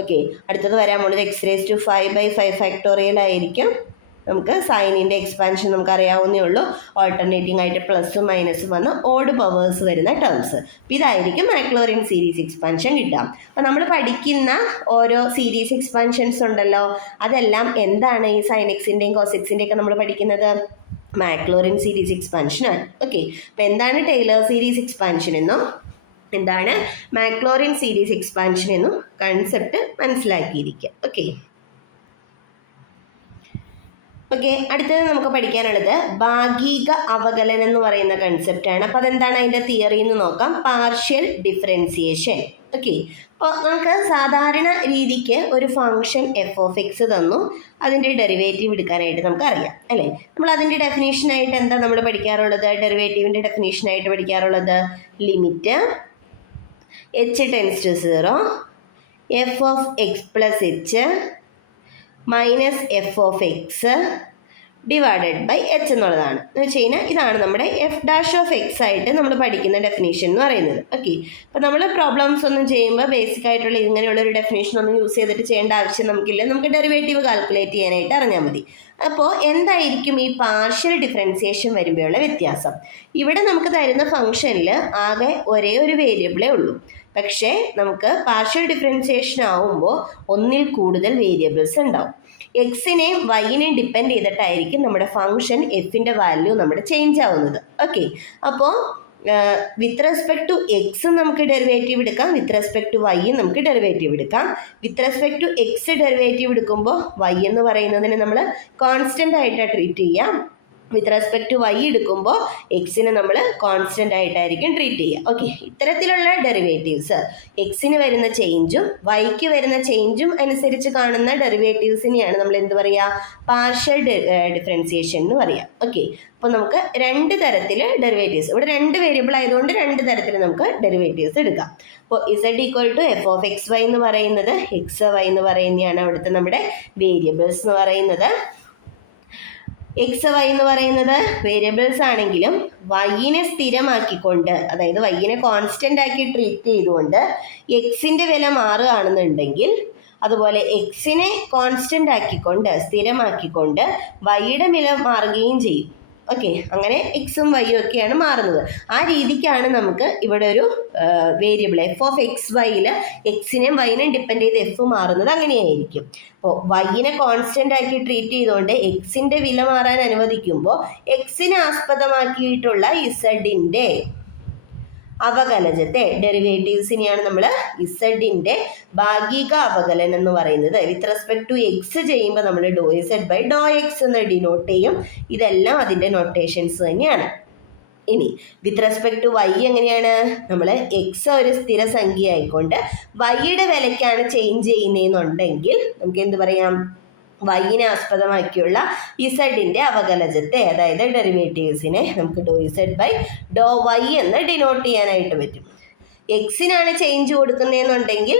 Okay, അടുത്തത് വരാൻ പോകുന്നത് X raise to 5 by 5 factorial ആയിരിക്കും. നമുക്ക് സൈനിൻ്റെ എക്സ്പാൻഷൻ നമുക്ക് അറിയാവുന്നേ ഉള്ളൂ. ഓൾട്ടർനേറ്റിംഗ് ആയിട്ട് പ്ലസും മൈനസും വന്ന് ഓഡ് പവേഴ്സ് വരുന്ന ടേംസ്. അപ്പോൾ ഇതായിരിക്കും മാക്ലോറിൻ സീരീസ് എക്സ്പാൻഷൻ കിട്ടുക. അപ്പോൾ നമ്മൾ പഠിക്കുന്ന ഓരോ സീരീസ് എക്സ്പാൻഷൻസ് ഉണ്ടല്ലോ, അതെല്ലാം എന്താണ്? ഈ സൈൻ എക്സിൻ്റെയും കോസ് എക്സിൻ്റെയും ഒക്കെ നമ്മൾ പഠിക്കുന്നത് മാക്ലോറിൻ സീരീസ് എക്സ്പാൻഷനാണ്. ഓക്കെ, അപ്പോൾ എന്താണ് ടൈലർ സീരീസ് എക്സ്പാൻഷൻ എന്നും എന്താണ് മാക്ലോറിൻ സീരീസ് എക്സ്പാൻഷൻ എന്നും കൺസെപ്റ്റ് മനസ്സിലാക്കിയിരിക്കുക. ഓക്കെ, അടുത്തത് നമുക്ക് പഠിക്കാനുള്ളത് ഭാഗിക അവകലനം എന്ന് പറയുന്ന കൺസെപ്റ്റാണ്. അപ്പോൾ അതെന്താണ് അതിൻ്റെ തിയറി എന്ന് നോക്കാം. Partial differentiation. ഓക്കെ, അപ്പോൾ നമുക്ക് സാധാരണ രീതിക്ക് ഒരു ഫംഗ്ഷൻ എഫ് ഓഫ് എക്സ് തന്നു, അതിൻ്റെ ഡെറിവേറ്റീവ് എടുക്കാനായിട്ട് നമുക്കറിയാം അല്ലേ? നമ്മൾ അതിൻ്റെ ഡെഫിനേഷനായിട്ട് എന്താ നമ്മൾ പഠിക്കാറുള്ളത്? ഡെറിവേറ്റീവിൻ്റെ ഡെഫിനേഷനായിട്ട് പഠിക്കാറുള്ളത് limit h tends to 0 f of x plus h minus F of x divided by h എന്നുള്ളതാണ്. എന്ന് വെച്ച് കഴിഞ്ഞാൽ ഇതാണ് നമ്മുടെ എഫ് ഡാഷ് ഓഫ് എക്സ് ആയിട്ട് നമ്മൾ പഠിക്കുന്ന ഡെഫിനേഷൻ എന്ന് പറയുന്നത്. ഓക്കെ, അപ്പോൾ നമ്മൾ പ്രോബ്ലംസ് ഒന്നും ചെയ്യുമ്പോൾ ബേസിക് ആയിട്ടുള്ള ഇങ്ങനെയുള്ള ഒരു ഡെഫിനേഷൻ ഒന്നും യൂസ് ചെയ്തിട്ട് ചെയ്യേണ്ട ആവശ്യം നമുക്കില്ല. നമുക്ക് ഡെറിവേറ്റീവ് കാൽക്കുലേറ്റ് ചെയ്യാനായിട്ട് അറിഞ്ഞാൽ മതി. അപ്പോൾ എന്തായിരിക്കും ഈ പാർഷ്യൽ ഡിഫറൻസിയേഷൻ വരുമ്പോഴുള്ള വ്യത്യാസം? ഇവിടെ നമുക്ക് തരുന്ന ഫംഗ്ഷനിൽ ആകെ ഒരേ ഒരു വേരിയബിളേ ഉള്ളൂ. പക്ഷേ നമുക്ക് പാർഷ്യൽ ഡിഫറൻസിയേഷൻ ആവുമ്പോൾ ഒന്നിൽ കൂടുതൽ വേരിയബിൾസ് ഉണ്ടാവും. എക്സിനെയും വൈനെയും ഡിപ്പെൻഡ് ചെയ്തിട്ടായിരിക്കും നമ്മുടെ ഫംഗ്ഷൻ എഫിൻ്റെ വാല്യൂ നമ്മുടെ ചേഞ്ച് ആവുന്നത്. ഓക്കെ, അപ്പോൾ വിത്ത് റെസ്പെക്ട് ടു എക്സ് നമുക്ക് ഡെറിവേറ്റീവ് എടുക്കാം, വിത്ത് റെസ്പെക്ട് ടു വൈ നമുക്ക് ഡെറിവേറ്റീവ് എടുക്കാം. With respect to X derivative എടുക്കുമ്പോൾ വൈ എന്ന് പറയുന്നതിനെ നമ്മൾ കോൺസ്റ്റൻ്റ് ആയിട്ടാണ് ട്രീറ്റ് ചെയ്യാം. വിത്ത് റെസ്പെക്ട് ടു വൈ എടുക്കുമ്പോൾ എക്സിനെ നമ്മൾ കോൺസ്റ്റൻ്റ് ആയിട്ടായിരിക്കും ട്രീറ്റ് ചെയ്യുക. ഓക്കെ, ഇത്തരത്തിലുള്ള ഡെറിവേറ്റീവ്സ് എക്സിന് വരുന്ന ചേഞ്ചും വൈക്ക് വരുന്ന ചേഞ്ചും അനുസരിച്ച് കാണുന്ന ഡെറിവേറ്റീവ്സിനെയാണ് നമ്മൾ എന്ത് പറയുക, പാർഷ്യൽ ഡിഫറൻസിയേഷൻ എന്ന് പറയാം. ഓക്കെ, അപ്പോൾ നമുക്ക് രണ്ട് തരത്തിൽ ഡെറിവേറ്റീവ്സ്, ഇവിടെ രണ്ട് വേരിയബിൾ ആയതുകൊണ്ട് രണ്ട് തരത്തിൽ നമുക്ക് ഡെറിവേറ്റീവ്സ് എടുക്കാം. അപ്പോൾ Z equal to F of X Y എന്ന് പറയുന്നത് എക്സ് വൈ എന്ന് പറയുന്നതാണ് അവിടുത്തെ നമ്മുടെ വേരിയബിൾസ് എന്ന് പറയുന്നത്. എക്സ് വൈ എന്ന് പറയുന്നത് വേരിയബിൾസ് ആണെങ്കിലും വൈനെ സ്ഥിരമാക്കിക്കൊണ്ട്, അതായത് വൈനെ കോൺസ്റ്റൻ്റ് ആക്കി ട്രീറ്റ് ചെയ്തുകൊണ്ട് എക്സിൻ്റെ വില മാറുകയാണെന്നുണ്ടെങ്കിൽ, അതുപോലെ എക്സിനെ കോൺസ്റ്റൻ്റ് ആക്കിക്കൊണ്ട് സ്ഥിരമാക്കിക്കൊണ്ട് വൈയുടെ വില മാറുകയും ചെയ്യും. ഓക്കെ, അങ്ങനെ എക്സും വൈയും ഒക്കെയാണ് മാറുന്നത്. ആ രീതിക്കാണ് നമുക്ക് ഇവിടെ ഒരു വേരിയബിൾ എഫ് ഓഫ് എക്സ് വൈയിൽ എക്സിനെയും വൈനെയും ഡിപ്പെൻഡ് ചെയ്ത് എഫ് മാറുന്നത് അങ്ങനെയായിരിക്കും. അപ്പോൾ വൈനെ കോൺസ്റ്റൻ്റ് ആക്കി ട്രീറ്റ് ചെയ്തുകൊണ്ട് എക്സിൻ്റെ വില മാറാൻ അനുവദിക്കുമ്പോൾ എക്സിനെ ആസ്പദമാക്കിയിട്ടുള്ള ഇസഡിൻ്റെ അവകലനത്തെ ഡെറിവേറ്റീവ്സിനെയാണ് നമ്മൾ ഇസഡിൻ്റെ ഭാഗിക അവകലനം എന്ന് പറയുന്നത്. വിത്ത് റെസ്പെക്ട് ടു എക്സ് ചെയ്യുമ്പോൾ നമ്മൾ ഡോ ഇസഡ് ബൈ ഡോ എക്സ് എന്ന് ഡിനോട്ട് ചെയ്യും. ഇതെല്ലാം അതിൻ്റെ നൊട്ടേഷൻസ് തന്നെയാണ്. ഇനി വിത്ത് റെസ്പെക്ട് ടു വൈ എങ്ങനെയാണ്, നമ്മൾ എക്സ് ഒരു സ്ഥിരസംഖ്യ ആയിക്കൊണ്ട് വൈയുടെ വിലയ്ക്കാണ് ചേഞ്ച് ചെയ്യുന്നതെന്നുണ്ടെങ്കിൽ നമുക്ക് എന്ത് പറയാം, വൈനെ ആസ്പദമാക്കിയുള്ള ഇസഡിൻ്റെ അവകലനത്തെ, അതായത് ഡെറിവേറ്റീവ്സിനെ നമുക്ക് doh Z by Dr Y എന്ന് ഡിനോട്ട് ചെയ്യാനായിട്ട് പറ്റും. എക്സിനാണ് ചേഞ്ച് കൊടുക്കുന്നതെന്നുണ്ടെങ്കിൽ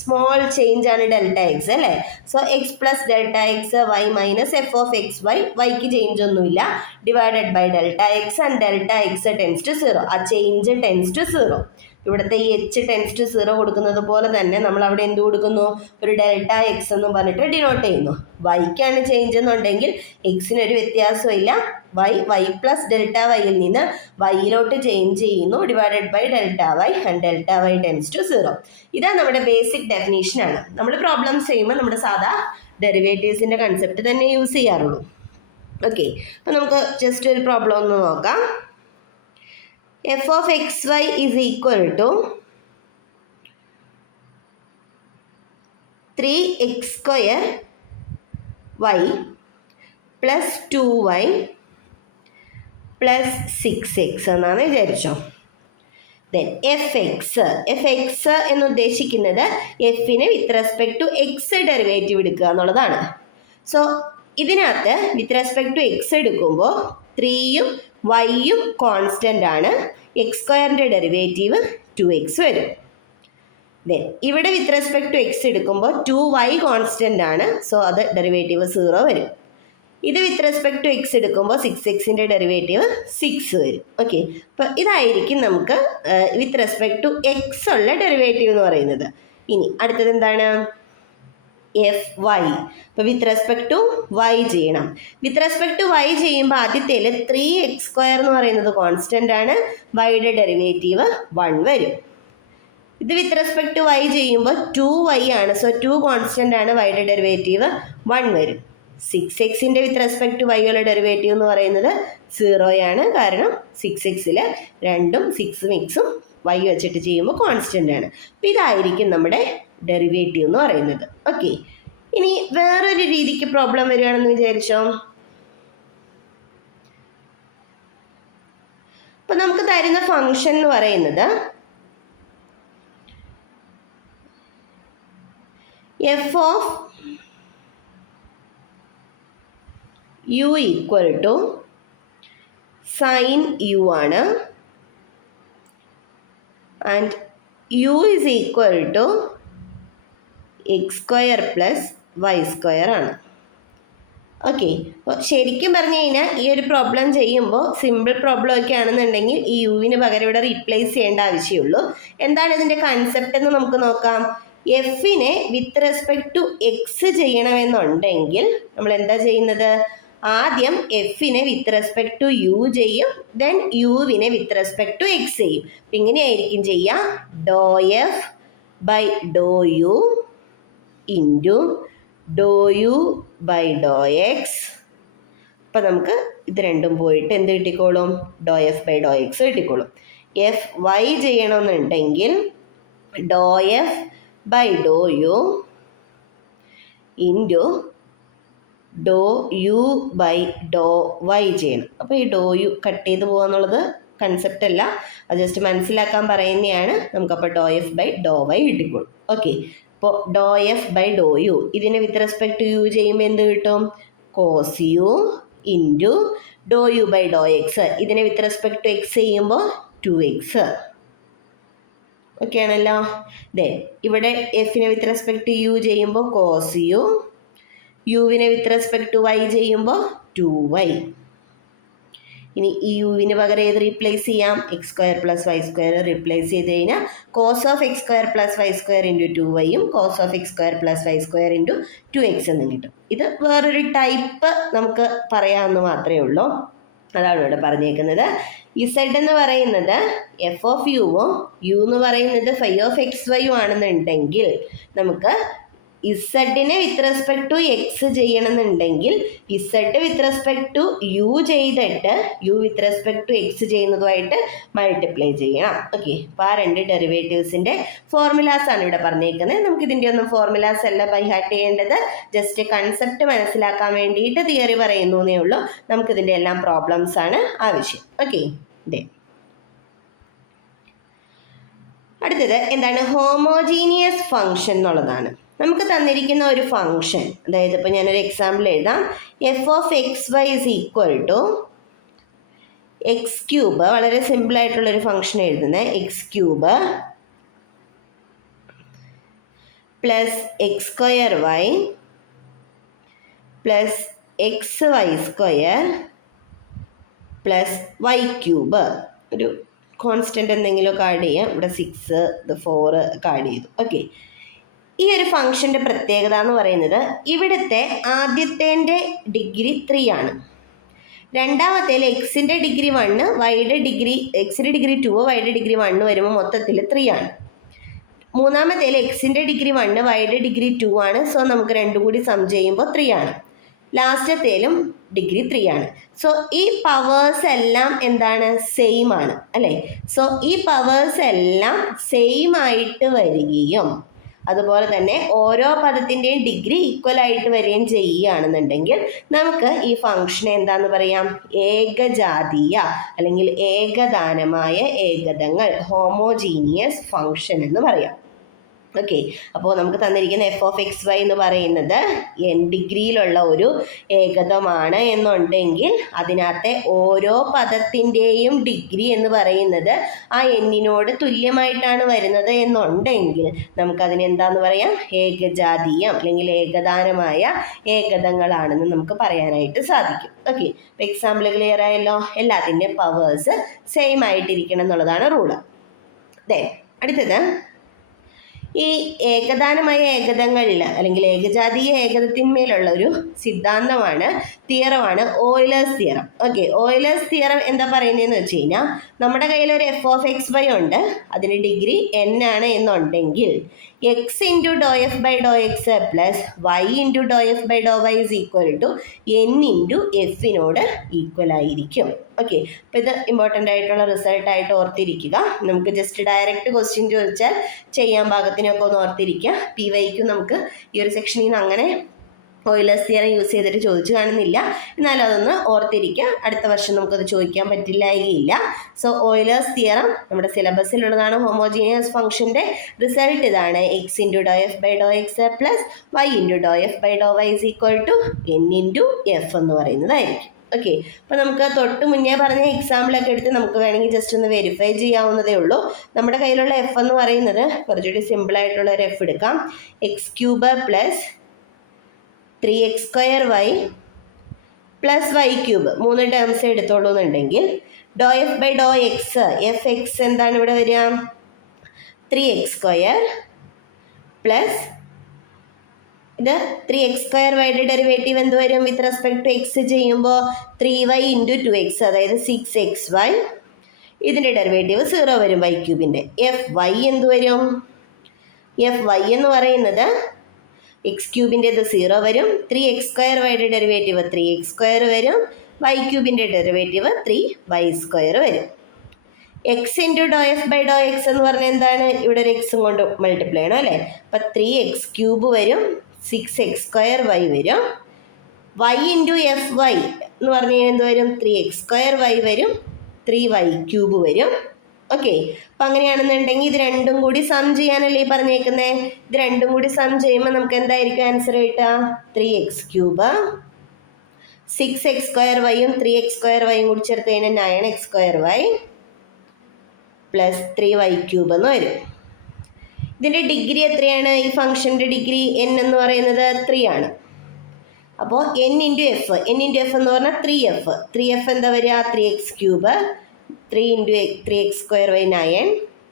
സ്മോൾ ചേഞ്ച് ആണ് ഡെൽറ്റ എക്സ് അല്ലേ. So X plus delta X Y minus F of X Y, വൈക്ക് ചേഞ്ച് ഒന്നുമില്ല, divided by delta X and delta X tends to 0. ആ ചേഞ്ച് ടെൻസ് ടു 0. ഇവിടുത്തെ ഈ എച്ച് ടെൻസ് ടു 0 കൊടുക്കുന്നത് പോലെ തന്നെ നമ്മൾ അവിടെ എന്ത് കൊടുക്കുന്നു, ഒരു ഡെൽറ്റ എക്സ് എന്ന് പറഞ്ഞിട്ട് ഡിനോട്ട് ചെയ്യുന്നു. വൈക്കാണ് ചേഞ്ച് എന്നുണ്ടെങ്കിൽ എക്സിനൊരു വ്യത്യാസമില്ല, വൈ പ്ലസ് ഡെൽറ്റ വൈയിൽ നിന്ന് വൈയിലോട്ട് ചേഞ്ച് ചെയ്യുന്നു, divided by delta Y and delta Y tends to 0. ഇതാണ് നമ്മുടെ ബേസിക് ഡെഫിനേഷനാണ്. നമ്മൾ പ്രോബ്ലംസ് ചെയ്യുമ്പോൾ നമ്മുടെ സാധാ ഡെറിവേറ്റീവ്സിൻ്റെ കൺസെപ്റ്റ് തന്നെ യൂസ് ചെയ്യാറുള്ളൂ. ഓക്കെ, അപ്പോൾ നമുക്ക് ജസ്റ്റ് ഒരു പ്രോബ്ലം ഒന്ന് നോക്കാം. F of X Y is equal to 3x² y plus 2y plus 6x എന്നാണ് വിചാരിച്ചോ. ദെൻ എഫ് എക്സ് എന്ന് ഉദ്ദേശിക്കുന്നത് എഫിന് with respect to X derivative എടുക്കുക എന്നുള്ളതാണ്. സോ ഇതിനകത്ത് വിത്ത് റെസ്പെക്ട് ടു എക്സ് എടുക്കുമ്പോൾ 3യും വൈയും കോൺസ്റ്റൻ്റ് ആണ്, x² ഡെറിവേറ്റീവ് 2x വരും. ദെൻ ഇവിടെ വിത്ത് റെസ്പെക്ട് ടു എക്സ് എടുക്കുമ്പോൾ 2y കോൺസ്റ്റൻ്റ് ആണ്, സോ അത് ഡെറിവേറ്റീവ് 0 വരും. ഇത് വിത്ത് റെസ്പെക്ട് ടു എക്സ് എടുക്കുമ്പോൾ 6xൻ്റെ ഡെറിവേറ്റീവ് 6 വരും. ഓക്കെ, അപ്പോൾ ഇതായിരിക്കും നമുക്ക് വിത്ത് റെസ്പെക്ട് ടു എക്സ് ഉള്ള ഡെറിവേറ്റീവ് എന്ന് പറയുന്നത്. ഇനി അടുത്തത് എന്താണ്, എഫ് വൈ. അപ്പോൾ വിത്ത് റെസ്പെക്ട് ടു വൈ ചെയ്യണം. വിത്ത് റെസ്പെക്ട് ടു വൈ ചെയ്യുമ്പോൾ ആദ്യത്തേൽ 3x² എന്ന് പറയുന്നത് കോൺസ്റ്റൻ്റ് ആണ്, വൈയുടെ ഡെറിവേറ്റീവ് 1 വരും. ഇത് വിത്ത് റെസ്പെക്ട് ടു വൈ ചെയ്യുമ്പോൾ 2y ആണ്, സോ 2 കോൺസ്റ്റൻ്റ് ആണ്, വൈയുടെ ഡെറിവേറ്റീവ് 1 വരും. 6xൻ്റെ വിത്ത് റെസ്പെക്ട് ടു വൈയുള്ള ഡെറിവേറ്റീവ് എന്ന് പറയുന്നത് 0 ആണ്, കാരണം 6xൽ 2ഉം 6ഉം എക്സും വൈ വെച്ചിട്ട് ചെയ്യുമ്പോൾ കോൺസ്റ്റൻ്റ് ആണ്. അപ്പോൾ ഇതായിരിക്കും നമ്മുടെ ഡെറിവേറ്റീവ് എന്ന് പറയുന്നത്. ഓക്കെ, ഇനി വേറൊരു രീതിക്ക് പ്രോബ്ലം വരികയാണെന്ന് വിചാരിച്ചോ. അപ്പോൾ നമുക്ക് തരുന്ന ഫംഗ്ഷൻ എന്ന് പറയുന്നത് f of u equal to sine u ആണ്, and u is equal to x² plus y² ആണ്. ഓക്കെ, അപ്പോൾ ശരിക്കും പറഞ്ഞു കഴിഞ്ഞാൽ ഈ ഒരു പ്രോബ്ലം ചെയ്യുമ്പോൾ സിമ്പിൾ പ്രോബ്ലം ഒക്കെ ആണെന്നുണ്ടെങ്കിൽ ഈ യുവിന് പകരം ഇവിടെ റീപ്ലേസ് ചെയ്യേണ്ട ആവശ്യമുള്ളൂ. എന്താണ് ഇതിൻ്റെ കൺസെപ്റ്റ് എന്ന് നമുക്ക് നോക്കാം. എഫിനെ വിത്ത് റെസ്പെക്ട് ടു എക്സ് ചെയ്യണമെന്നുണ്ടെങ്കിൽ നമ്മൾ എന്താ ചെയ്യുന്നത്, ആദ്യം എഫിനെ വിത്ത് റെസ്പെക്ട് ടു യു ചെയ്യും, ദെൻ യുവിനെ വിത്ത് റെസ്പെക്ട് ടു എക്സ് ചെയ്യും. അപ്പം ഇങ്ങനെയായിരിക്കും ചെയ്യുക, do F by do u into do u by Dr x. അപ്പം നമുക്ക് ഇത് രണ്ടും പോയിട്ട് എന്ത് കിട്ടിക്കോളും? Do F by Dr x കിട്ടിക്കോളും. എഫ് വൈ ചെയ്യണമെന്നുണ്ടെങ്കിൽ do F by do u into do u by Dr y ചെയ്യണം. അപ്പോൾ ഈ ഡോ യു കട്ട് ചെയ്ത് പോകാന്നുള്ളത് കൺസെപ്റ്റ് അല്ല, അത് ജസ്റ്റ് മനസ്സിലാക്കാൻ പറയുന്നതാണ്. നമുക്കപ്പോൾ do F by Dr y കിട്ടിക്കോളും. ഓക്കെ, അപ്പോൾ do F by do u ഇതിനെ വിത്ത് റെസ്പെക്ട് ടു യു ചെയ്യുമ്പോൾ എന്ത് കിട്ടും? Cos u into do u by Dr x ഇതിനെ വിത്ത് റെസ്പെക്ട് ടു എക്സ് ചെയ്യുമ്പോൾ 2x. ഓക്കെ ആണല്ലോ. ഇവിടെ എഫിനെ വിത്ത് റെസ്പെക്ട് ടു യു ചെയ്യുമ്പോൾ കോസ് യു, യുവിനെ വിത്ത് റെസ്പെക്ട് ടു വൈ ചെയ്യുമ്പോൾ 2y. ഇനി ഈ യുവിന് പകരം ഏത് റീപ്ലേസ് ചെയ്യാം? X square plus y square replace ചെയ്ത് കഴിഞ്ഞാൽ cos of x square plus y square into 2yയും cos of x square plus y square into 2x എന്നും കിട്ടും. ഇത് വേറൊരു ടൈപ്പ് നമുക്ക് പറയാമെന്ന് മാത്രമേ ഉള്ളൂ. അതാണ് ഇവിടെ പറഞ്ഞേക്കുന്നത്. ഇസഡ് എന്ന് പറയുന്നത് എഫ് ഓഫ് യുവും യു എന്ന് പറയുന്നത് ഫൈ ഓഫ് എക്സ് വൈയും ആണെന്നുണ്ടെങ്കിൽ നമുക്ക് ഇസഡിനെ വിത്ത് റെസ്പെക്ട് ടു എക്സ് ചെയ്യണമെന്നുണ്ടെങ്കിൽ z with respect to u ചെയ്തിട്ട് u with respect to x ചെയ്യുന്നതുമായിട്ട് മൾട്ടിപ്ലൈ ചെയ്യണം. ഓക്കെ, അപ്പോൾ ആ രണ്ട് ഡെറിവേറ്റീവ്സിൻ്റെ ഫോർമുലാസ് ആണ് ഇവിടെ പറഞ്ഞേക്കുന്നത്. നമുക്കിതിൻ്റെ ഒന്നും ഫോർമുലാസ് അല്ല ബൈ ഹാർട്ട് ചെയ്യേണ്ടത്, ജസ്റ്റ് കൺസെപ്റ്റ് മനസ്സിലാക്കാൻ വേണ്ടിയിട്ട് തിയറി പറയുന്നു എന്നേ ഉള്ളൂ. നമുക്കിതിൻ്റെ എല്ലാം പ്രോബ്ലംസ് ആണ് ആവശ്യം. ഓക്കെ, അടുത്തത് എന്താണ്? ഹോമോജീനിയസ് ഫംഗ്ഷൻ എന്നുള്ളതാണ്. നമുക്ക് തന്നിരിക്കുന്ന ഒരു ഫംഗ്ഷൻ, അതായത് ഇപ്പോൾ ഞാനൊരു എക്സാമ്പിൾ എഴുതാം. F of X Y is equal to X cube, വളരെ സിമ്പിളായിട്ടുള്ളൊരു ഫംഗ്ഷൻ എഴുതുന്നത്, X cube plus X square Y plus X Y square plus Y cube. ഒരു കോൺസ്റ്റൻ്റ് എന്തെങ്കിലുമൊക്കെ ആഡ് ചെയ്യാം. ഇവിടെ 6 ഇത് 4 ഒക്കെ ആഡ് ചെയ്തു. ഓക്കെ, ഈ ഒരു ഫംഗ്ഷൻ്റെ പ്രത്യേകത എന്ന് പറയുന്നത് ഇവിടുത്തെ ആദ്യത്തേൻ്റെ ഡിഗ്രി 3 ആണ്. രണ്ടാമത്തേൽ എക്സിൻ്റെ ഡിഗ്രി 1, വൈയുടെ ഡിഗ്രി എക്സിൻ്റെ ഡിഗ്രി 2, വൈയുടെ ഡിഗ്രി 1 വരുമ്പോൾ മൊത്തത്തിൽ 3 ആണ്. മൂന്നാമത്തേൽ എക്സിൻ്റെ ഡിഗ്രി 1, വൈയുടെ ഡിഗ്രി 2 ആണ്. സോ നമുക്ക് രണ്ടും കൂടി സം ചെയ്യുമ്പോൾ 3 ആണ്. ലാസ്റ്റത്തേലും ഡിഗ്രി 3 ആണ്. സോ ഈ പവേഴ്സ് എല്ലാം എന്താണ്? സെയിം ആണ് അല്ലേ? സോ ഈ പവേഴ്സ് എല്ലാം സെയിം ആയിട്ട് വരികയും അതുപോലെ തന്നെ ഓരോ പദത്തിൻ്റെയും ഡിഗ്രി ഈക്വൽ ആയിട്ട് വരികയും ചെയ്യുകയാണെന്നുണ്ടെങ്കിൽ നമുക്ക് ഈ ഫംഗ്ഷനെ എന്താന്ന് പറയാം? ഏകജാതീയ അല്ലെങ്കിൽ ഏകദാനമായ ഏകദങ്ങൾ, ഹോമോജീനിയസ് ഫംഗ്ഷൻ എന്ന് പറയാം. ഓക്കെ, അപ്പോൾ നമുക്ക് തന്നിരിക്കുന്ന എഫ് ഓഫ് എക്സ് വൈ എന്ന് പറയുന്നത് n ഡിഗ്രിയിലുള്ള ഒരു ഏകദമാണ് എന്നുണ്ടെങ്കിൽ അതിനകത്തെ ഓരോ പദത്തിൻ്റെയും ഡിഗ്രി എന്ന് പറയുന്നത് ആ എന്നിനോട് തുല്യമായിട്ടാണ് വരുന്നത് എന്നുണ്ടെങ്കിൽ നമുക്കതിന് എന്താന്ന് പറയാം? ഏകജാതീയം അല്ലെങ്കിൽ ഏകദാനമായ ഏകദങ്ങളാണെന്ന് നമുക്ക് പറയാനായിട്ട് സാധിക്കും. ഓക്കെ, ഇപ്പോൾ എക്സാമ്പിൾ ക്ലിയർ ആയല്ലോ. എല്ലാത്തിൻ്റെയും പവേഴ്സ് സെയിം ആയിട്ടിരിക്കണം എന്നുള്ളതാണ് റൂള്. അടുത്തത് ഈ ഏകദാനമായ ഏകദങ്ങളിൽ അല്ലെങ്കിൽ ഏകജാതീയ ഏകദത്തിന്മേലുള്ള ഒരു സിദ്ധാന്തമാണ്, തിയറമാണ് Euler's theorem. Okay, Euler's theorem എന്താ പറയുന്നതെന്ന് വെച്ച് കഴിഞ്ഞാൽ നമ്മുടെ കയ്യിൽ ഒരു എഫ് ഓഫ് എക്സ് വൈ ഉണ്ട്, അതിന് ഡിഗ്രി n ആണ് എന്നുണ്ടെങ്കിൽ x into doh f by Dr X plus Y into doh f by Dr Y is equal to n into എഫിനോട് ഈക്വൽ ആയിരിക്കും. ഓക്കെ, അപ്പോൾ ഇത് ഇമ്പോർട്ടൻ്റ് ആയിട്ടുള്ള റിസൾട്ടായിട്ട് ഓർത്തിരിക്കുക. നമുക്ക് ജസ്റ്റ് ഡയറക്റ്റ് ക്വസ്റ്റ്യൻ ചോദിച്ചാൽ ചെയ്യാൻ പാകത്തിനൊക്കെ ഒന്ന് ഓർത്തിരിക്കുക. പി വൈക്കും നമുക്ക് ഈ ഒരു സെക്ഷനിൽ നിന്ന് അങ്ങനെ ഓയിലേഴ്സ് തിയറം യൂസ് ചെയ്തിട്ട് ചോദിച്ചു കാണുന്നില്ല, എന്നാലും അതൊന്ന് ഓർത്തിരിക്കുക. അടുത്ത വർഷം നമുക്കത് ചോദിക്കാൻ പറ്റില്ലായില്ല. സോ ഓയിലേഴ്സ് തിയറം നമ്മുടെ സിലബസിലുള്ളതാണ്. ഹോമോജീനിയസ് ഫംഗ്ഷൻ്റെ റിസൾട്ട് ഇതാണ്. X into doh f by Dr X plus Y into doh f by Dr Y is equal to n into F എന്ന് പറയുന്നതായിരിക്കും. ഓക്കെ, അപ്പോൾ നമുക്ക് തൊട്ട് മുന്നേ പറഞ്ഞ എക്സാമ്പിളൊക്കെ എടുത്ത് നമുക്ക് വേണമെങ്കിൽ ജസ്റ്റ് ഒന്ന് വെരിഫൈ ചെയ്യാവുന്നതേ ഉള്ളൂ. നമ്മുടെ കയ്യിലുള്ള എഫ് എന്ന് പറയുന്നത് കുറച്ചുകൂടി സിമ്പിളായിട്ടുള്ള ഒരു എഫ് എടുക്കാം. X cube plus 3x square Y plus Y cube 3 terms എടുത്തോളൂ എന്നുണ്ടെങ്കിൽ do F by Dr x f x എന്താണ് ഇവിടെ വരിക? 3x സ്ക്വയർ പ്ലസ് ഇത് 3x സ്ക്വയർ വൈയുടെ ഡെറിവേറ്റീവ് എന്ത് വരും? വിത്ത് റെസ്പെക്ട് ടു എക്സ് ചെയ്യുമ്പോൾ 3y ഇൻറ്റു 2x, അതായത് 6xy. ഇതിൻ്റെ ഡെറിവേറ്റീവ് 0 വരും വൈ ക്യൂബിൻ്റെ. എഫ് വൈ എന്ത് വരും? എഫ് വൈ എന്ന് പറയുന്നത് എക്സ് ക്യൂബിൻ്റെത് 0 വരും. 3x² വൈയുടെ ഡെറിവേറ്റീവ് 3x² വരും. വൈ ക്യൂബിൻ്റെ ഡെറിവേറ്റീവ് 3y² വരും. X into doh f by Dr X എന്ന് പറഞ്ഞാൽ എന്താണ്? ഇവിടെ ഒരു എക്സും കൊണ്ട് മൾട്ടിപ്ലൈ ചെയ്യണം അല്ലേ? അപ്പം 3x³ വരും. 6x² വൈ വരും. വൈ ഇൻറ്റു എഫ് വൈ എന്ന് പറഞ്ഞു കഴിഞ്ഞാൽ എന്ത് വരും? 3x² വൈ വരും. 3y³ വരും. ഓക്കെ, അപ്പം അങ്ങനെയാണെന്നുണ്ടെങ്കിൽ ഇത് രണ്ടും കൂടി സം ചെയ്യാനല്ലേ പറഞ്ഞേക്കുന്നത്? ഇത് രണ്ടും കൂടി സം ചെയ്യുമ്പോൾ നമുക്ക് എന്തായിരിക്കും ആൻസർ കിട്ടുക? 3x³ 6x² വൈയും 3x² വൈയും കൂടി ചേർത്ത് കഴിഞ്ഞാൽ 9x² വൈ പ്ലസ് 3y³ എന്ന് വരും. ഇതിൻ്റെ ഡിഗ്രി എത്രയാണ്? ഈ ഫംഗ്ഷൻ്റെ ഡിഗ്രി n എന്ന് പറയുന്നത് 3 ആണ്. അപ്പോൾ n ഇൻറ്റു എഫ് എന്ന് പറഞ്ഞാൽ 3f എന്താ വരിക? 3x³ 3 into 3x² Y 9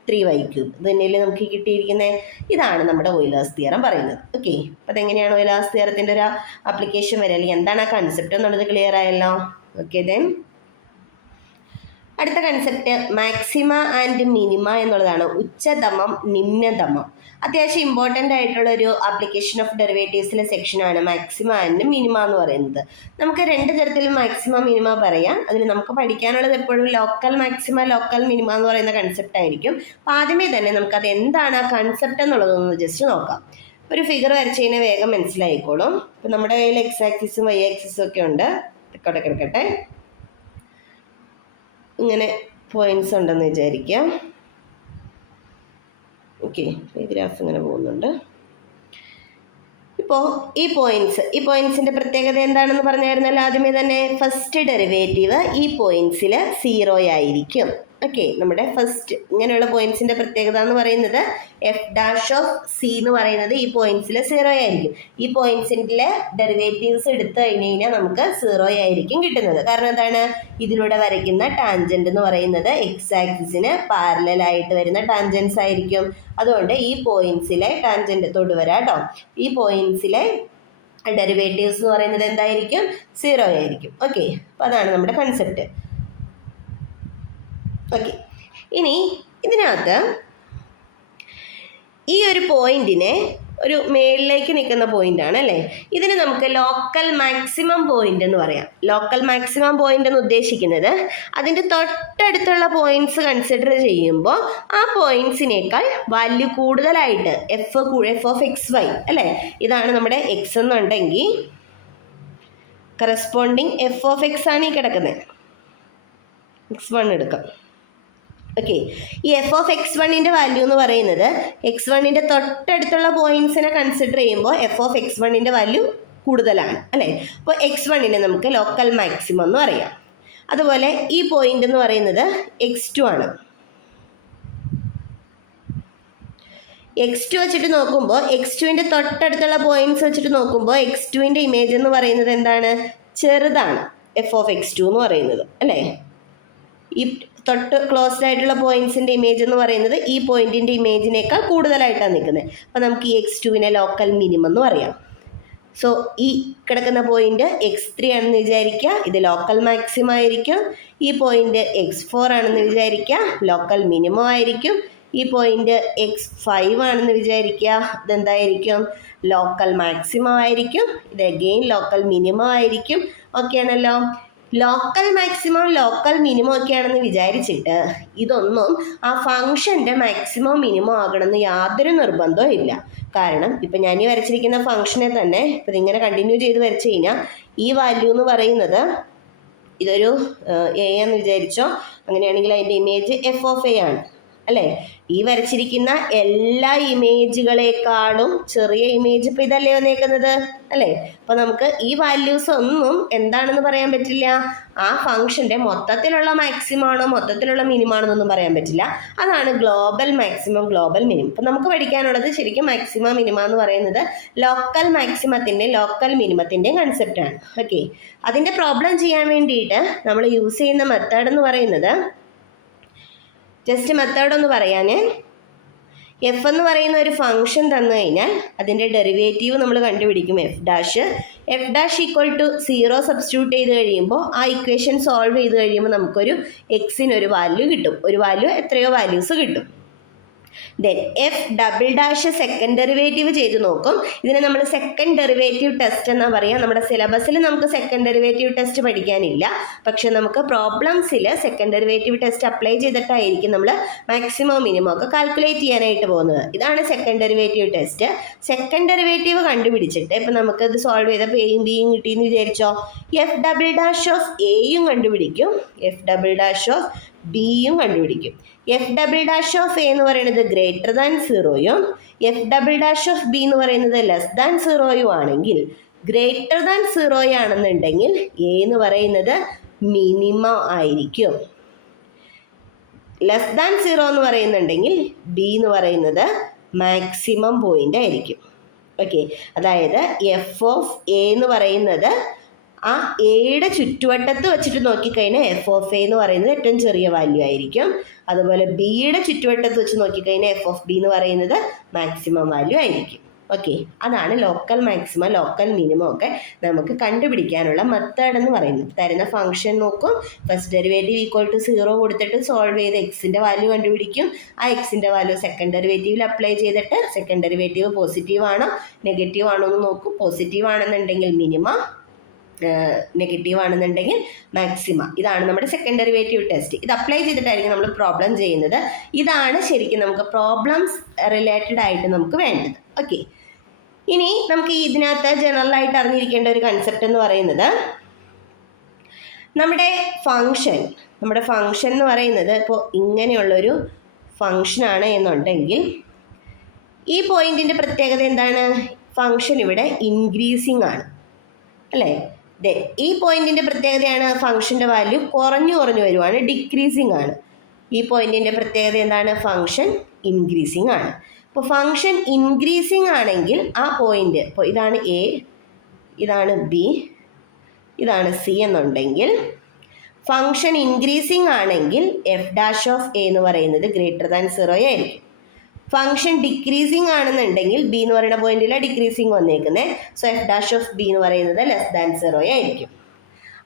3y³. ഇത് തന്നെയല്ലേ നമുക്ക് കിട്ടിയിരിക്കുന്നത്? ഇതാണ് നമ്മുടെ ഓയിലേഴ്സ് തിയറം പറയുന്നത്. ഓക്കെ, അപ്പോൾ അതെങ്ങനെയാണ് ഓയിലേഴ്സ് തിയറത്തിൻ്റെ ഒരു ആപ്ലിക്കേഷൻ വരിക, അല്ലെങ്കിൽ എന്താണ് ആ കൺസെപ്റ്റ് എന്നുള്ളത് ക്ലിയർ ആയല്ലോ? ഓക്കെ, ദെൻ അടുത്ത കൺസെപ്റ്റ് മാക്സിമ ആൻഡ് മിനിമ എന്നുള്ളതാണ്. ഉച്ചതമം, നിമ്നതമം. അത്യാവശ്യം ഇമ്പോർട്ടൻ്റ് ആയിട്ടുള്ള ഒരു ആപ്ലിക്കേഷൻ ഓഫ് ഡെറിവേറ്റീവ്സിലെ സെക്ഷനാണ് മാക്സിമ ആൻഡ് മിനിമ എന്ന് പറയുന്നത്. നമുക്ക് രണ്ട് തരത്തിലും മാക്സിമ മിനിമ പറയാം. അതിൽ നമുക്ക് പഠിക്കാനുള്ളത് എപ്പോഴും ലോക്കൽ മാക്സിമ ലോക്കൽ മിനിമ എന്ന് പറയുന്ന കൺസെപ്റ്റ് ആയിരിക്കും. അപ്പോൾ ആദ്യമേ തന്നെ നമുക്കത് എന്താണ് ആ കൺസെപ്റ്റ് എന്നുള്ളതൊന്ന് ജസ്റ്റ് നോക്കാം. ഒരു ഫിഗർ വരച്ച് കഴിഞ്ഞാൽ വേഗം മനസ്സിലായിക്കോളും. ഇപ്പം നമ്മുടെ കയ്യിൽ എക്സ് ആക്സിസും വൈ ആക്സിസും ഒക്കെ ഉണ്ട്. കിടക്കട്ടെ, ഇങ്ങനെ പോയിന്റ്സ് ഉണ്ടെന്ന് വിചാരിക്കാം. ഓക്കെ, ഈ ഗ്രാഫ് ഇങ്ങനെ പോകുന്നുണ്ട്. ഇപ്പോൾ ഈ പോയിന്റ്സിൻ്റെ പ്രത്യേകത എന്താണെന്ന് പറഞ്ഞായിരുന്നല്ലോ ആദ്യമേ തന്നെ. ഫസ്റ്റ് ഡെറിവേറ്റീവ് ഈ പോയിന്റ്സിൽ 0 ആയിരിക്കും. ഓക്കെ, നമ്മുടെ ഫസ്റ്റ് ഇങ്ങനെയുള്ള പോയിന്റ്സിൻ്റെ പ്രത്യേകത എന്ന് പറയുന്നത് f' എന്ന് പറയുന്നത് ഈ പോയിന്റ്സിൽ 0 ആയിരിക്കും. ഈ പോയിന്റ്സിൻ്റെ ഡെറിവേറ്റീവ്സ് എടുത്തു കഴിഞ്ഞ് കഴിഞ്ഞാൽ നമുക്ക് 0 ആയിരിക്കും കിട്ടുന്നത്. കാരണം എന്താണ്? ഇതിലൂടെ വരയ്ക്കുന്ന ടാൻജന്റ് എന്ന് പറയുന്നത് എക്സ് ആക്സിസിന് പാരലലായിട്ട് വരുന്ന ടാൻജൻസ് ആയിരിക്കും. അതുകൊണ്ട് ഈ പോയിന്റ്സിലെ ടാൻജന്റ് തൊടുവര കേട്ടോ, ഈ പോയിന്റ്സിലെ ഡെറിവേറ്റീവ്സ് എന്ന് പറയുന്നത് എന്തായിരിക്കും? 0 ആയിരിക്കും. ഓക്കെ, അപ്പോൾ അതാണ് നമ്മുടെ കൺസെപ്റ്റ്. ഓക്കെ, ഇനി ഇതിനകത്ത് ഈ ഒരു പോയിന്റിനെ ഒരു മേളിലേക്ക് നിൽക്കുന്ന പോയിന്റ് ആണ് അല്ലേ? ഇതിന് നമുക്ക് ലോക്കൽ മാക്സിമം പോയിന്റ് എന്ന് പറയാം. ലോക്കൽ മാക്സിമം പോയിന്റ് എന്ന് ഉദ്ദേശിക്കുന്നത് അതിൻ്റെ തൊട്ടടുത്തുള്ള പോയിന്റ്സ് കൺസിഡർ ചെയ്യുമ്പോൾ ആ പോയിന്റ്സിനേക്കാൾ വാല്യൂ കൂടുതലായിട്ട് എഫ് ഓഫ് എക്സ് വൈ അല്ലേ? ഇതാണ് നമ്മുടെ എക്സ് എന്നുണ്ടെങ്കിൽ കറസ്പോണ്ടിങ് എഫ് ഓഫ് എക്സ് ആണ് ഈ കിടക്കുന്നത്. x1 എടുക്കാം. ഓക്കെ, ഈ എഫ് ഓഫ് x1ൻ്റെ വാല്യൂ എന്ന് പറയുന്നത് x1ൻ്റെ തൊട്ടടുത്തുള്ള പോയിന്റ്സിനെ കൺസിഡർ ചെയ്യുമ്പോൾ എഫ് ഓഫ് x1ൻ്റെ വാല്യൂ കൂടുതലാണ് അല്ലേ? അപ്പോൾ x1നെ നമുക്ക് ലോക്കൽ മാക്സിമം എന്ന് പറയാം. അതുപോലെ ഈ പോയിന്റ് എന്ന് പറയുന്നത് x2 ആണ്. x2 വെച്ചിട്ട് നോക്കുമ്പോൾ x2ൻ്റെ തൊട്ടടുത്തുള്ള പോയിന്റ്സ് വെച്ചിട്ട് നോക്കുമ്പോൾ x2ൻ്റെ ഇമേജ് എന്ന് പറയുന്നത് എന്താണ്? ചെറുതാണ് എഫ് ഓഫ് x2 എന്ന് പറയുന്നത് അല്ലേ? ഈ തൊട്ട് ക്ലോസ്ഡ് ആയിട്ടുള്ള പോയിന്റ്സിൻ്റെ ഇമേജ് എന്ന് പറയുന്നത് ഈ പോയിന്റിൻ്റെ ഇമേജിനേക്കാൾ കൂടുതലായിട്ടാണ് നിൽക്കുന്നത്. അപ്പോൾ നമുക്ക് ഈ x2നെ ലോക്കൽ മിനിമം എന്ന് പറയാം. സോ ഈ കിടക്കുന്ന പോയിന്റ് x3 ആണെന്ന് വിചാരിക്കുക, ഇത് ലോക്കൽ മാക്സിമം ആയിരിക്കും. ഈ പോയിന്റ് x4 ആണെന്ന് വിചാരിക്കുക, ലോക്കൽ മിനിമം ആയിരിക്കും. ഈ പോയിന്റ് x5 ആണെന്ന് വിചാരിക്കുക, ഇതെന്തായിരിക്കും? ലോക്കൽ മാക്സിമം ആയിരിക്കും. ഇത് അഗെയിൻ ലോക്കൽ മിനിമം ആയിരിക്കും. ഓക്കെ ആണല്ലോ? ലോക്കൽ മാക്സിമം ലോക്കൽ മിനിമം ഒക്കെ ആണെന്ന് വിചാരിച്ചിട്ട് ഇതൊന്നും ആ ഫംഗ്ഷൻ്റെ മാക്സിമം മിനിമം ആകണമെന്ന് യാതൊരു നിർബന്ധവും ഇല്ല. കാരണം ഇപ്പം ഞാൻ ഈ വരച്ചിരിക്കുന്ന ഫംഗ്ഷനെ തന്നെ ഇപ്പം ഇതിങ്ങനെ കണ്ടിന്യൂ ചെയ്ത് വരച്ച് കഴിഞ്ഞാൽ ഈ വാല്യൂ എന്ന് പറയുന്നത് ഇതൊരു എ എന്ന് വിചാരിച്ചോ. അങ്ങനെയാണെങ്കിൽ അതിൻ്റെ ഇമേജ് എഫ് ഓഫ് എ ആണ് അല്ലേ? ഈ വരച്ചിരിക്കുന്ന എല്ലാ ഇമേജുകളെക്കാളും ചെറിയ ഇമേജ് ഇപ്പം ഇതല്ലേ വന്നേക്കുന്നത് അല്ലേ? അപ്പോൾ നമുക്ക് ഈ വാല്യൂസ് ഒന്നും എന്താണെന്ന് പറയാൻ പറ്റില്ല. ആ ഫംഗ്ഷൻ്റെ മൊത്തത്തിലുള്ള മാക്സിമം ആണോ മൊത്തത്തിലുള്ള മിനിമം ആണെന്നൊന്നും പറയാൻ പറ്റില്ല. അതാണ് ഗ്ലോബൽ മാക്സിമം ഗ്ലോബൽ മിനിമം. ഇപ്പം നമുക്ക് പഠിക്കാനുള്ളത് ശരിക്കും മാക്സിമം മിനിമം എന്ന് പറയുന്നത് ലോക്കൽ മാക്സിമത്തിൻ്റെ ലോക്കൽ മിനിമത്തിൻ്റെയും കൺസെപ്റ്റാണ്. ഓക്കെ, അതിൻ്റെ പ്രോബ്ലം ചെയ്യാൻ വേണ്ടിയിട്ട് നമ്മൾ യൂസ് ചെയ്യുന്ന മെത്തേഡ് എന്ന് പറയുന്നത് ജസ്റ്റ് മെത്തേഡ് ഒന്ന് പറയാൻ, എഫ് എന്ന് പറയുന്ന ഒരു ഫംഗ്ഷൻ തന്നു കഴിഞ്ഞാൽ അതിൻ്റെ ഡെറിവേറ്റീവ് നമ്മൾ കണ്ടുപിടിക്കും. എഫ് ഈക്വൽ ടു 0 സബ്സ്റ്റിറ്റ്യൂട്ട് ചെയ്ത് കഴിയുമ്പോൾ ആ ഇക്വേഷൻ സോൾവ് ചെയ്ത് കഴിയുമ്പോൾ നമുക്കൊരു എക്സിനൊരു വാല്യൂ കിട്ടും. ഒരു വാല്യൂ എത്രയോ വാല്യൂസ് കിട്ടും. Then f double dash second derivative ചെയ്ത് നോക്കും. ഇതിനെ നമ്മൾ സെക്കൻഡ് ഡെറിവേറ്റീവ് ടെസ്റ്റ് എന്നാ പറയുക. നമ്മുടെ സിലബസിൽ നമുക്ക് സെക്കൻഡ് ഡെറിവേറ്റീവ് ടെസ്റ്റ് പഠിക്കാനില്ല, പക്ഷെ നമുക്ക് പ്രോബ്ലംസിൽ സെക്കൻഡ് ഡെറിവേറ്റീവ് ടെസ്റ്റ് അപ്ലൈ ചെയ്തിട്ടായിരിക്കും നമ്മൾ മാക്സിമം മിനിമം ഒക്കെ കാൽക്കുലേറ്റ് ചെയ്യാനായിട്ട് പോകുന്നത്. ഇതാണ് second derivative test. Second derivative കണ്ടുപിടിച്ചിട്ട് ഇപ്പം നമുക്ക് ഇത് സോൾവ് ചെയ്തപ്പോൾ എയും ബിയും കിട്ടിയെന്ന് വിചാരിച്ചോ, എഫ് ഡബിൾ ഡാഷ് ഓഫ് എയും കണ്ടുപിടിക്കും, എഫ് ഡബിൾ ഡാഷ് ഓഫ് ബിയും കണ്ടുപിടിക്കും. F double dash of a എന്ന് പറയുന്നത് ഗ്രേറ്റർ ദാൻ സീറോയും f double dash of b എന്ന് പറയുന്നത് ലെസ് ദാൻ സീറോയും ആണെങ്കിൽ, ഗ്രേറ്റർ ദാൻ സീറോ ആണെന്നുണ്ടെങ്കിൽ എ എന്ന് പറയുന്നത് മിനിമം ആയിരിക്കും. ലെസ് ദാൻ സീറോ എന്ന് പറയുന്നുണ്ടെങ്കിൽ ബി എന്ന് പറയുന്നത് മാക്സിമം പോയിന്റ് ആയിരിക്കും. ഓക്കെ, അതായത് എഫ് ഓഫ് എ എന്ന് പറയുന്നത് ആ എയുടെ ചുറ്റുവട്ടത്ത് വെച്ചിട്ട് നോക്കിക്കഴിഞ്ഞാൽ എഫ് ഓഫ് എ എന്ന് പറയുന്നത് ഏറ്റവും ചെറിയ വാല്യൂ ആയിരിക്കും. അതുപോലെ ബിയുടെ ചുറ്റുവട്ടത്ത് വെച്ച് നോക്കിക്കഴിഞ്ഞാൽ എഫ് ഓഫ് ബി എന്ന് പറയുന്നത് മാക്സിമം വാല്യൂ ആയിരിക്കും. ഓക്കെ, അതാണ് ലോക്കൽ മാക്സിമം ലോക്കൽ മിനിമം ഒക്കെ നമുക്ക് കണ്ടുപിടിക്കാനുള്ള മെത്തേഡ് എന്ന് പറയുന്നത്. തരുന്ന ഫംഗ്ഷൻ നോക്കും, ഫസ്റ്റ് ഡെറിവേറ്റീവ് ഈക്വൽ ടു 0 കൊടുത്തിട്ട് സോൾവ് ചെയ്ത് എക്സിൻ്റെ വാല്യൂ കണ്ടുപിടിക്കും. ആ എക്സിൻ്റെ വാല്യൂ സെക്കൻഡ് ഡെറിവേറ്റീവിൽ അപ്ലൈ ചെയ്തിട്ട് സെക്കൻഡ് ഡെറിവേറ്റീവ് പോസിറ്റീവ് ആണോ നെഗറ്റീവ് ആണോ എന്ന് നോക്കും. പോസിറ്റീവ് ആണെന്നുണ്ടെങ്കിൽ മിനിമം, നെഗറ്റീവ് ആണെന്നുണ്ടെങ്കിൽ മാക്സിമ. ഇതാണ് നമ്മുടെ സെക്കൻഡ് ഡെറിവേറ്റീവ് ടെസ്റ്റ്. ഇത് അപ്ലൈ ചെയ്തിട്ടായിരിക്കും നമ്മൾ പ്രോബ്ലം ചെയ്യുന്നത്. ഇതാണ് ശരിക്കും നമുക്ക് പ്രോബ്ലംസ് റിലേറ്റഡ് ആയിട്ട് നമുക്ക് വേണ്ടത്. ഓക്കെ, ഇനി നമുക്ക് ഇതിനകത്ത് ജനറലായിട്ട് അറിഞ്ഞിരിക്കേണ്ട ഒരു കൺസെപ്റ്റ് എന്ന് പറയുന്നത് നമ്മുടെ ഫങ്ഷൻ എന്ന് പറയുന്നത് ഇപ്പോൾ ഇങ്ങനെയുള്ളൊരു ഫങ്ഷനാണ് എന്നുണ്ടെങ്കിൽ ഈ പോയിന്റിൻ്റെ പ്രത്യേകത എന്താണ്? ഫങ്ഷൻ ഇവിടെ ഇൻക്രീസിങ് ആണ് അല്ലേ? ഈ പോയിന്റിൻ്റെ പ്രത്യേകതയാണ് ഫംഗ്ഷൻ്റെ വാല്യൂ കുറഞ്ഞു വരുവാണ്, ഡിക്രീസിങ് ആണ്. ഈ പോയിന്റിൻ്റെ പ്രത്യേകത എന്താണ്? ഫംഗ്ഷൻ ഇൻക്രീസിങ് ആണ്. അപ്പോൾ ഫംഗ്ഷൻ ഇൻക്രീസിങ് ആണെങ്കിൽ ആ പോയിന്റ്, ഇപ്പോൾ ഇതാണ് എ, ഇതാണ് ബി, ഇതാണ് സി എന്നുണ്ടെങ്കിൽ ഫംഗ്ഷൻ ഇൻക്രീസിങ് ആണെങ്കിൽ എഫ് ഡാഷ് ഓഫ് എ എന്ന് പറയുന്നത് ഗ്രേറ്റർ ദാൻ 0 ആയിരിക്കും. ഫംഗ്ഷൻ ഡിക്രീസിങ് ആണെന്നുണ്ടെങ്കിൽ ബി എന്ന് പറയുന്ന പോയിന്റിൽ ഡിക്രീസിങ് വന്നേക്കുന്നത്, so f dash of b എന്ന് പറയുന്നത് ലെസ് ദാൻ 0 ആയിരിക്കും.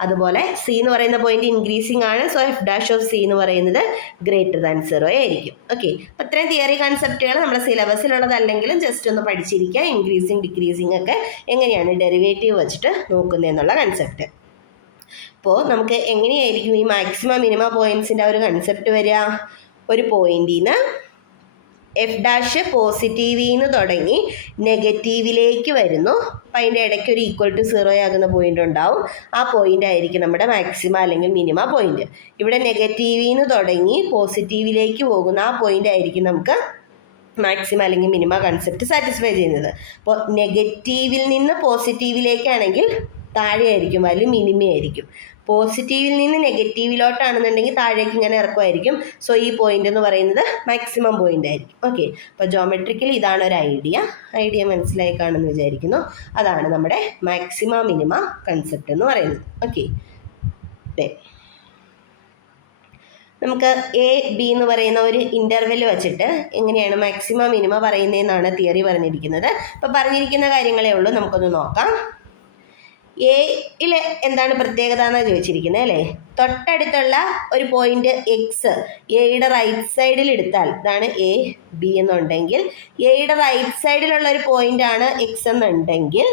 അതുപോലെ സി എന്ന് പറയുന്ന പോയിന്റ് ഇൻക്രീസിങ് ആണ്, so f dash of C എന്ന് പറയുന്നത് ഗ്രേറ്റർ ദാൻ 0 ആയിരിക്കും. ഓക്കെ, അപ്പോൾ ഇത്രയും തിയറി കൺസെപ്റ്റുകൾ നമ്മുടെ സിലബസിലുള്ളതല്ലെങ്കിലും ജസ്റ്റ് ഒന്ന് പഠിച്ചിരിക്കുക. ഇൻക്രീസിങ് ഡിക്രീസിങ് ഒക്കെ എങ്ങനെയാണ് ഡെറിവേറ്റീവ് വെച്ചിട്ട് നോക്കുന്നതെന്നുള്ള കൺസെപ്റ്റ്. അപ്പോൾ നമുക്ക് എങ്ങനെയായിരിക്കും ഈ മാക്സിമം മിനിമം പോയിന്റ്സിൻ്റെ ഒരു കൺസെപ്റ്റ് വരിക? ഒരു പോയിന്റിൽ നിന്ന് എഫ് ഡാഷ് പോസിറ്റീവിൽ നിന്ന് തുടങ്ങി നെഗറ്റീവിലേക്ക് വരുന്നു. അപ്പം അതിൻ്റെ ഇടയ്ക്ക് ഒരു ഈക്വൽ ടു 0 ആകുന്ന പോയിന്റ് ഉണ്ടാവും. ആ പോയിന്റ് ആയിരിക്കും നമ്മുടെ മാക്സിമം അല്ലെങ്കിൽ മിനിമം പോയിന്റ്. ഇവിടെ നെഗറ്റീവിൽ നിന്ന് തുടങ്ങി പോസിറ്റീവിലേക്ക് പോകുന്ന ആ പോയിന്റ് ആയിരിക്കും നമുക്ക് മാക്സിമം അല്ലെങ്കിൽ മിനിമം കൺസെപ്റ്റ് സാറ്റിസ്ഫൈ ചെയ്യുന്നത്. അപ്പോൾ നെഗറ്റീവിൽ നിന്ന് പോസിറ്റീവിലേക്കാണെങ്കിൽ താഴെയായിരിക്കും വാല്യൂ, മിനിമം ആയിരിക്കും. പോസിറ്റീവിൽ നിന്ന് നെഗറ്റീവിലോട്ടാണെന്നുണ്ടെങ്കിൽ താഴേക്ക് ഇങ്ങനെ ഇറക്കുമായിരിക്കും. സോ ഈ പോയിന്റ് എന്ന് പറയുന്നത് മാക്സിമം പോയിന്റ് ആയിരിക്കും. ഓക്കെ, അപ്പോൾ ജോമെട്രിക്കൽ ഇതാണ് ഒരു ഐഡിയ മനസ്സിലായി കാണുമെന്ന് വിചാരിക്കുന്നു. അതാണ് നമ്മുടെ മാക്സിമം മിനിമം കൺസെപ്റ്റ് എന്ന് പറയുന്നത്. ഓക്കെ, നമുക്ക് എ ബി എന്ന് പറയുന്ന ഒരു ഇൻ്റർവെൽ വെച്ചിട്ട് എങ്ങനെയാണ് മാക്സിമം മിനിമം പറയുന്നതെന്നാണ് തിയറി പറഞ്ഞിരിക്കുന്നത്. അപ്പോൾ പറഞ്ഞിരിക്കുന്ന കാര്യങ്ങളേ ഉള്ളൂ, നമുക്കൊന്ന് നോക്കാം. എയിൽ എന്താണ് പ്രത്യേകത എന്നാണ് ചോദിച്ചിരിക്കുന്നത് അല്ലേ? തൊട്ടടുത്തുള്ള ഒരു പോയിന്റ് എക്സ് എയുടെ റൈറ്റ് സൈഡിൽ എടുത്താൽ, ഇതാണ് എ ബി എന്നുണ്ടെങ്കിൽ എയുടെ റൈറ്റ് സൈഡിലുള്ള ഒരു പോയിന്റ് ആണ് എക്സ് എന്നുണ്ടെങ്കിൽ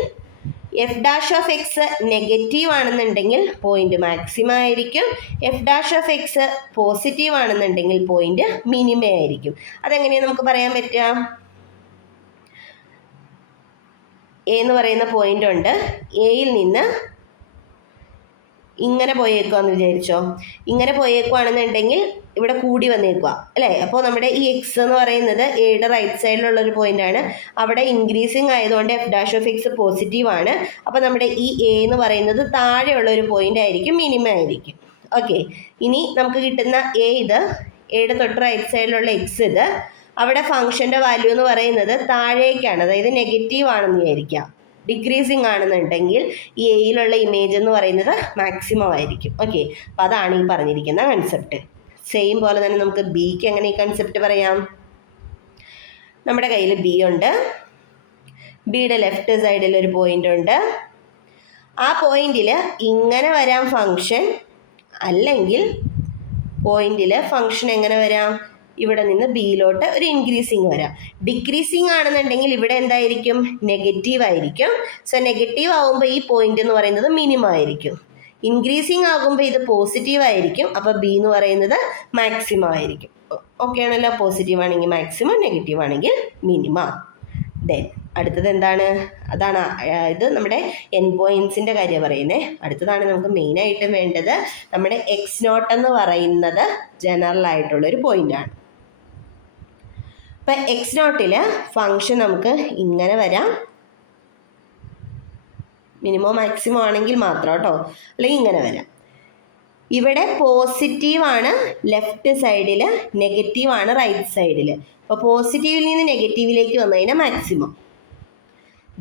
F dash of X negative ആണെന്നുണ്ടെങ്കിൽ പോയിന്റ് മാക്സിമം ആയിരിക്കും. F dash of X positive ആണെന്നുണ്ടെങ്കിൽ പോയിന്റ് മിനിമം ആയിരിക്കും. അതെങ്ങനെയാണ് നമുക്ക് പറയാൻ പറ്റുക? എ എന്ന് പറയുന്ന പോയിന്റ് ഉണ്ട്, എയിൽ നിന്ന് ഇങ്ങനെ പോയേക്കുവാന്ന് വിചാരിച്ചോ. ഇങ്ങനെ പോയേക്കുവാണെന്നുണ്ടെങ്കിൽ ഇവിടെ കൂടി വന്നേക്കുക അല്ലേ? അപ്പോൾ നമ്മുടെ ഈ എക്സ് എന്ന് പറയുന്നത് എയുടെ റൈറ്റ് സൈഡിലുള്ള ഒരു പോയിന്റ് ആണ്. അവിടെ ഇൻക്രീസിങ് ആയതുകൊണ്ട് F dash of X positive ആണ്. അപ്പോൾ നമ്മുടെ ഈ എ എന്ന് പറയുന്നത് താഴെയുള്ള ഒരു പോയിന്റ് ആയിരിക്കും, മിനിമം ആയിരിക്കും. ഓക്കെ, ഇനി നമുക്ക് കിട്ടുന്ന എ ഇത്, എയുടെ തൊട്ട് റൈറ്റ് സൈഡിലുള്ള എക്സ് ഇത്. അവിടെ ഫംഗ്ഷൻ്റെ വാല്യൂ എന്ന് പറയുന്നത് താഴേക്കാണ്, അതായത് നെഗറ്റീവ് ആണെന്ന് വിചാരിക്കാം. ഡിക്രീസിങ് ആണെന്നുണ്ടെങ്കിൽ ഈ എയിലുള്ള ഇമേജ് എന്ന് പറയുന്നത് മാക്സിമം ആയിരിക്കും. ഓക്കെ, അപ്പോൾ അതാണ് ഈ പറഞ്ഞിരിക്കുന്ന കൺസെപ്റ്റ്. സെയിം പോലെ തന്നെ നമുക്ക് ബിക്ക് എങ്ങനെ ഈ കൺസെപ്റ്റ് പറയാം? നമ്മുടെ കയ്യിൽ ബി ഉണ്ട്, ബിയുടെ ലെഫ്റ്റ് സൈഡിൽ ഒരു പോയിന്റ് ഉണ്ട്. ആ പോയിന്റിൽ ഇങ്ങനെ വരാം ഫംഗ്ഷൻ, അല്ലെങ്കിൽ പോയിന്റിൽ ഫംഗ്ഷൻ എങ്ങനെ വരാം? ഇവിടെ നിന്ന് ബിയിലോട്ട് ഒരു ഇൻക്രീസിങ് വരാം. ഡിക്രീസിങ് ആണെന്നുണ്ടെങ്കിൽ ഇവിടെ എന്തായിരിക്കും? നെഗറ്റീവ് ആയിരിക്കും. സോ നെഗറ്റീവ് ആകുമ്പോൾ ഈ പോയിന്റ് എന്ന് പറയുന്നത് മിനിമം ആയിരിക്കും. ഇൻക്രീസിങ് ആകുമ്പോൾ ഇത് പോസിറ്റീവ് ആയിരിക്കും. അപ്പോൾ ബി എന്ന് പറയുന്നത് മാക്സിമം ആയിരിക്കും. ഓക്കെ ആണല്ലോ? പോസിറ്റീവ് ആണെങ്കിൽ മാക്സിമം, നെഗറ്റീവ് ആണെങ്കിൽ മിനിമം. ദെൻ അടുത്തത് എന്താണ്? അതാണ് ഇത് നമ്മുടെ എൻ പോയിൻസിൻ്റെ കാര്യം പറയുന്നത്. അടുത്തതാണ് നമുക്ക് മെയിനായിട്ട് വേണ്ടത്. നമ്മുടെ x0 എന്ന് പറയുന്നത് ജനറൽ ആയിട്ടുള്ളൊരു പോയിൻ്റാണ്. ഇപ്പം x0 ഫങ്ഷൻ നമുക്ക് ഇങ്ങനെ വരാം. മിനിമം മാക്സിമം ആണെങ്കിൽ മാത്രം കേട്ടോ, അല്ലെങ്കിൽ ഇങ്ങനെ വരാം. ഇവിടെ പോസിറ്റീവാണ് ലെഫ്റ്റ് സൈഡിൽ, നെഗറ്റീവാണ് റൈറ്റ് സൈഡിൽ. അപ്പോൾ പോസിറ്റീവിൽ നിന്ന് നെഗറ്റീവിലേക്ക് വന്നു കഴിഞ്ഞാൽ മാക്സിമം.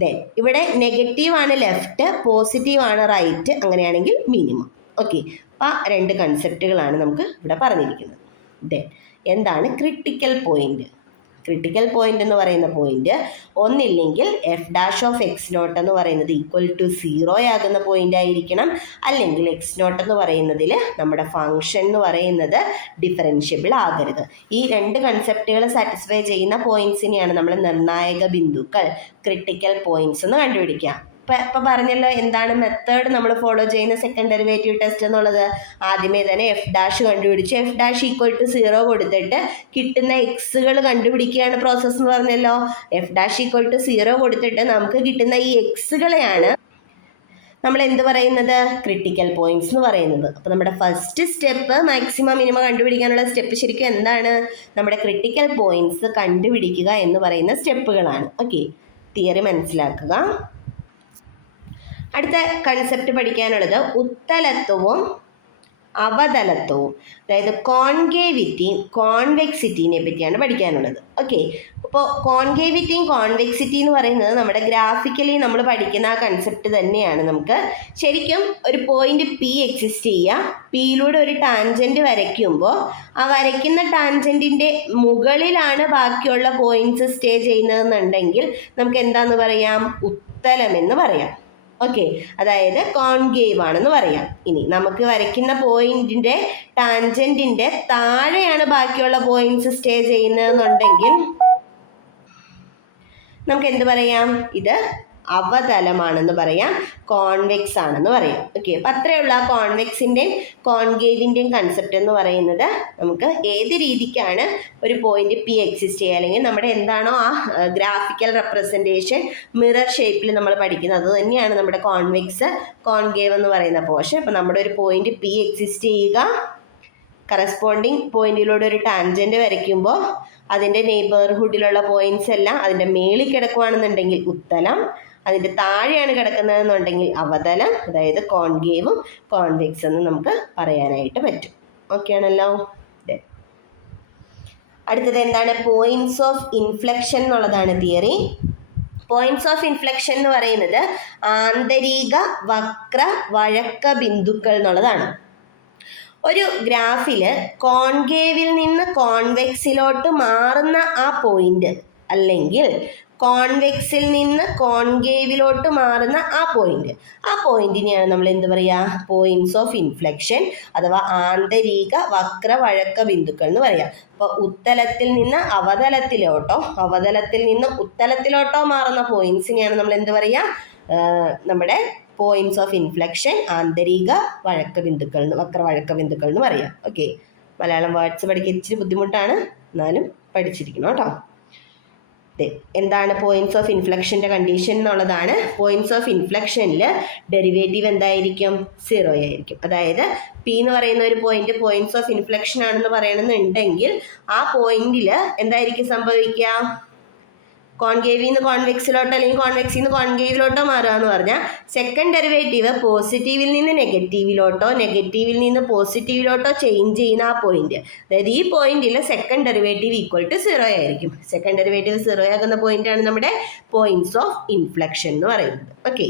ദെൻ ഇവിടെ നെഗറ്റീവാണ് ലെഫ്റ്റ്, പോസിറ്റീവാണ് റൈറ്റ്, അങ്ങനെയാണെങ്കിൽ മിനിമം. ഓക്കെ, അപ്പോൾ 2 കൺസെപ്റ്റുകളാണ് നമുക്ക് ഇവിടെ പറഞ്ഞിരിക്കുന്നത്. ദെൻ എന്താണ് ക്രിട്ടിക്കൽ പോയിന്റ്? ക്രിട്ടിക്കൽ പോയിന്റ് എന്ന് പറയുന്ന പോയിന്റ് ഒന്നില്ലെങ്കിൽ f'(x0) എന്ന് പറയുന്നത് =0 ആകുന്ന പോയിന്റ് ആയിരിക്കണം, അല്ലെങ്കിൽ x0 എന്ന് പറയുന്നതിൽ നമ്മുടെ ഫംഗ്ഷൻ എന്ന് പറയുന്നത് ഡിഫറൻഷ്യബിൾ ആകരുത്. ഈ 2 കൺസെപ്റ്റുകൾ സാറ്റിസ്ഫൈ ചെയ്യുന്ന പോയിന്റ്സിനെയാണ് നമ്മൾ നിർണായക ബിന്ദുക്കൾ, ക്രിട്ടിക്കൽ പോയിന്റ്സ് എന്ന് കണ്ടുപിടിക്കുക. ഇപ്പം പറഞ്ഞല്ലോ എന്താണ് മെത്തേഡ് നമ്മൾ ഫോളോ ചെയ്യുന്ന സെക്കൻഡ് ഡെറിവേറ്റീവ് ടെസ്റ്റ് എന്നുള്ളത്. ആദ്യമേ തന്നെ f' കണ്ടുപിടിച്ച് f'=0 കൊടുത്തിട്ട് കിട്ടുന്ന എക്സുകൾ കണ്ടുപിടിക്കുകയാണ് പ്രോസസ്സ് എന്ന് പറഞ്ഞല്ലോ. f'=0 കൊടുത്തിട്ട് നമുക്ക് കിട്ടുന്ന ഈ എക്സുകളെയാണ് നമ്മൾ എന്ത് പറയുന്നത്? ക്രിട്ടിക്കൽ പോയിന്റ്സ് എന്ന് പറയുന്നത്. അപ്പോൾ നമ്മുടെ ഫസ്റ്റ് സ്റ്റെപ്പ് മാക്സിമം മിനിമം കണ്ടുപിടിക്കാനുള്ള സ്റ്റെപ്പ് ശരിക്കും എന്താണ്? നമ്മുടെ ക്രിട്ടിക്കൽ പോയിന്റ്സ് കണ്ടുപിടിക്കുക എന്ന് പറയുന്ന സ്റ്റെപ്പുകളാണ്. ഓക്കെ, തിയറി മനസ്സിലാക്കുക. അടുത്ത കൺസെപ്റ്റ് പഠിക്കാനുള്ളത് ഉത്തലത്വവും അവതലത്വവും, അതായത് കോൺകേവിറ്റിയും കോൺവെക്സിറ്റിനെ പറ്റിയാണ് പഠിക്കാനുള്ളത്. ഓക്കെ, അപ്പോൾ കോൺകേവിറ്റിയും കോൺവെക്സിറ്റി എന്ന് പറയുന്നത് നമ്മുടെ ഗ്രാഫിക്കലി നമ്മൾ പഠിക്കുന്ന ആ കൺസെപ്റ്റ് തന്നെയാണ്. നമുക്ക് ശരിക്കും ഒരു പോയിന്റ് പി എക്സിസ്റ്റ് ചെയ്യുക, പിയിലൂടെ ഒരു ടാൻജൻറ്റ് വരയ്ക്കുമ്പോൾ ആ വരയ്ക്കുന്ന ടാൻജൻറ്റിൻ്റെ മുകളിലാണ് ബാക്കിയുള്ള പോയിന്റ്സ് സ്റ്റേ ചെയ്യുന്നതെന്നുണ്ടെങ്കിൽ നമുക്ക് എന്താന്ന് പറയാം? ഉത്തലം എന്ന് പറയാം. ഓക്കെ, അതായത് കോൺകേവ് ആണെന്ന് പറയാം. ഇനി നമുക്ക് വരയ്ക്കുന്ന പോയിന്റിന്റെ ടാൻജന്റിന്റെ താഴെയാണ് ബാക്കിയുള്ള പോയിന്റ്സ് സ്റ്റേ ചെയ്യുന്നതെന്നുണ്ടെങ്കിൽ നമുക്ക് എന്ത് പറയാം? ഇത് അവതലമാണെന്ന് പറയാം, കോൺവെക്സ് ആണെന്ന് പറയാം. ഓക്കെ, അപ്പം അത്രയുള്ള ആ കോൺവെക്സിൻ്റെയും കോൺകേവിൻ്റെയും കൺസെപ്റ്റ് എന്ന് പറയുന്നത് നമുക്ക് ഏത് രീതിക്കാണ് ഒരു പോയിന്റ് പി എക്സിസ്റ്റ് ചെയ്യുക, അല്ലെങ്കിൽ നമ്മുടെ എന്താണോ ആ ഗ്രാഫിക്കൽ റെപ്രസെൻറ്റേഷൻ മിറർ ഷേപ്പിൽ നമ്മൾ പഠിക്കുന്നത്, അത് തന്നെയാണ് നമ്മുടെ കോൺവെക്സ് കോൺകേവ് എന്ന് പറയുന്ന പോർഷൻ. അപ്പം നമ്മുടെ ഒരു പോയിന്റ് പി എക്സിസ്റ്റ് ചെയ്യുക, കറസ്പോണ്ടിങ് പോയിന്റിലൂടെ ഒരു ടാൻജൻറ്റ് വരയ്ക്കുമ്പോൾ അതിൻ്റെ നെയ്ബർഹുഡിലുള്ള പോയിന്റ്സ് എല്ലാം അതിൻ്റെ മേളിൽ കിടക്കുകയാണെന്നുണ്ടെങ്കിൽ ഉത്തലം, അതിൻ്റെ താഴെയാണ് കിടക്കുന്നതെന്നുണ്ടെങ്കിൽ അവതലം, അതായത് കോൺകേവും കോൺവെക്സ് എന്ന് നമുക്ക് പറയാനായിട്ട് പറ്റും. ഓക്കെ ആണല്ലോ? അടുത്തത് എന്താണ്? പോയിന്റ്സ് ഓഫ് ഇൻഫ്ലക്ഷൻ എന്നുള്ളതാണ് തിയറി. പോയിന്റ്സ് ഓഫ് ഇൻഫ്ലക്ഷൻ എന്ന് പറയുന്നത് ആന്തരിക വക്ര വഴക്ക ബിന്ദുക്കൾ എന്നുള്ളതാണ്. ഒരു ഗ്രാഫിൽ കോൺകേവിൽ നിന്ന് കോൺവെക്സിലോട്ട് മാറുന്ന ആ പോയിന്റ്, അല്ലെങ്കിൽ കോൺവെക്സിൽ നിന്ന് കോൺകേവിലോട്ട് മാറുന്ന ആ പോയിന്റിനെയാണ് നമ്മൾ എന്ത് പറയുക? പോയിന്റ്സ് ഓഫ് ഇൻഫ്ലക്ഷൻ അഥവാ ആന്തരിക വക്ര വഴക്ക ബിന്ദുക്കൾ എന്ന് പറയാം. അപ്പോൾ ഉത്തലത്തിൽ നിന്ന് അവതലത്തിലോട്ടോ അവതലത്തിൽ നിന്ന് ഉത്തലത്തിലോട്ടോ മാറുന്ന പോയിന്റ്സിനെയാണ് നമ്മൾ എന്ത് പറയുക? നമ്മുടെ പോയിന്റ്സ് ഓഫ് ഇൻഫ്ലക്ഷൻ, ആന്തരിക വഴക്ക ബിന്ദുക്കൾ, വക്ര വഴക്ക ബിന്ദുക്കൾ എന്ന് പറയാം. ഓക്കെ, മലയാളം വേർഡ്സ് പഠിക്കാൻ ഇച്ചിരി ബുദ്ധിമുട്ടാണ്, എന്നാലും പഠിച്ചിരിക്കണം കേട്ടോ. എന്താണ് പോയിന്റ്സ് ഓഫ് ഇൻഫ്ലക്ഷൻ്റെ കണ്ടീഷൻ എന്നുള്ളതാണ്. പോയിന്റ്സ് ഓഫ് ഇൻഫ്ലക്ഷനിൽ ഡെറിവേറ്റീവ് എന്തായിരിക്കും? 0 ആയിരിക്കും. അതായത് പി എന്ന് പറയുന്ന ഒരു പോയിന്റ് പോയിന്റ്സ് ഓഫ് ഇൻഫ്ലക്ഷൻ ആണെന്ന് പറയണമെന്നുണ്ടെങ്കിൽ ആ പോയിന്റിൽ എന്തായിരിക്കും സംഭവിക്കുക? കോൺകേവിൽ നിന്ന് കോൺവെക്സിലോട്ടോ അല്ലെങ്കിൽ കോൺവെക്സിൽ നിന്ന് കോൺകേവിലോട്ടോ മാറുക എന്ന് പറഞ്ഞാൽ സെക്കൻഡ് ഡെറിവേറ്റീവ് പോസിറ്റീവിൽ നിന്ന് നെഗറ്റീവിലോട്ടോ നെഗറ്റീവിൽ നിന്ന് പോസിറ്റീവിലോട്ടോ ചേഞ്ച് ചെയ്യുന്ന ആ പോയിന്റ്, അതായത് ഈ പോയിന്റിൽ സെക്കൻഡ് ഡെറിവേറ്റീവ് =0 ആയിരിക്കും. സെക്കൻഡ് ഡെറിവേറ്റീവ് 0 ആകുന്ന പോയിന്റാണ് നമ്മുടെ പോയിന്റ്സ് ഓഫ് ഇൻഫ്ലക്ഷൻ എന്ന് പറയുന്നത്. ഓക്കെ,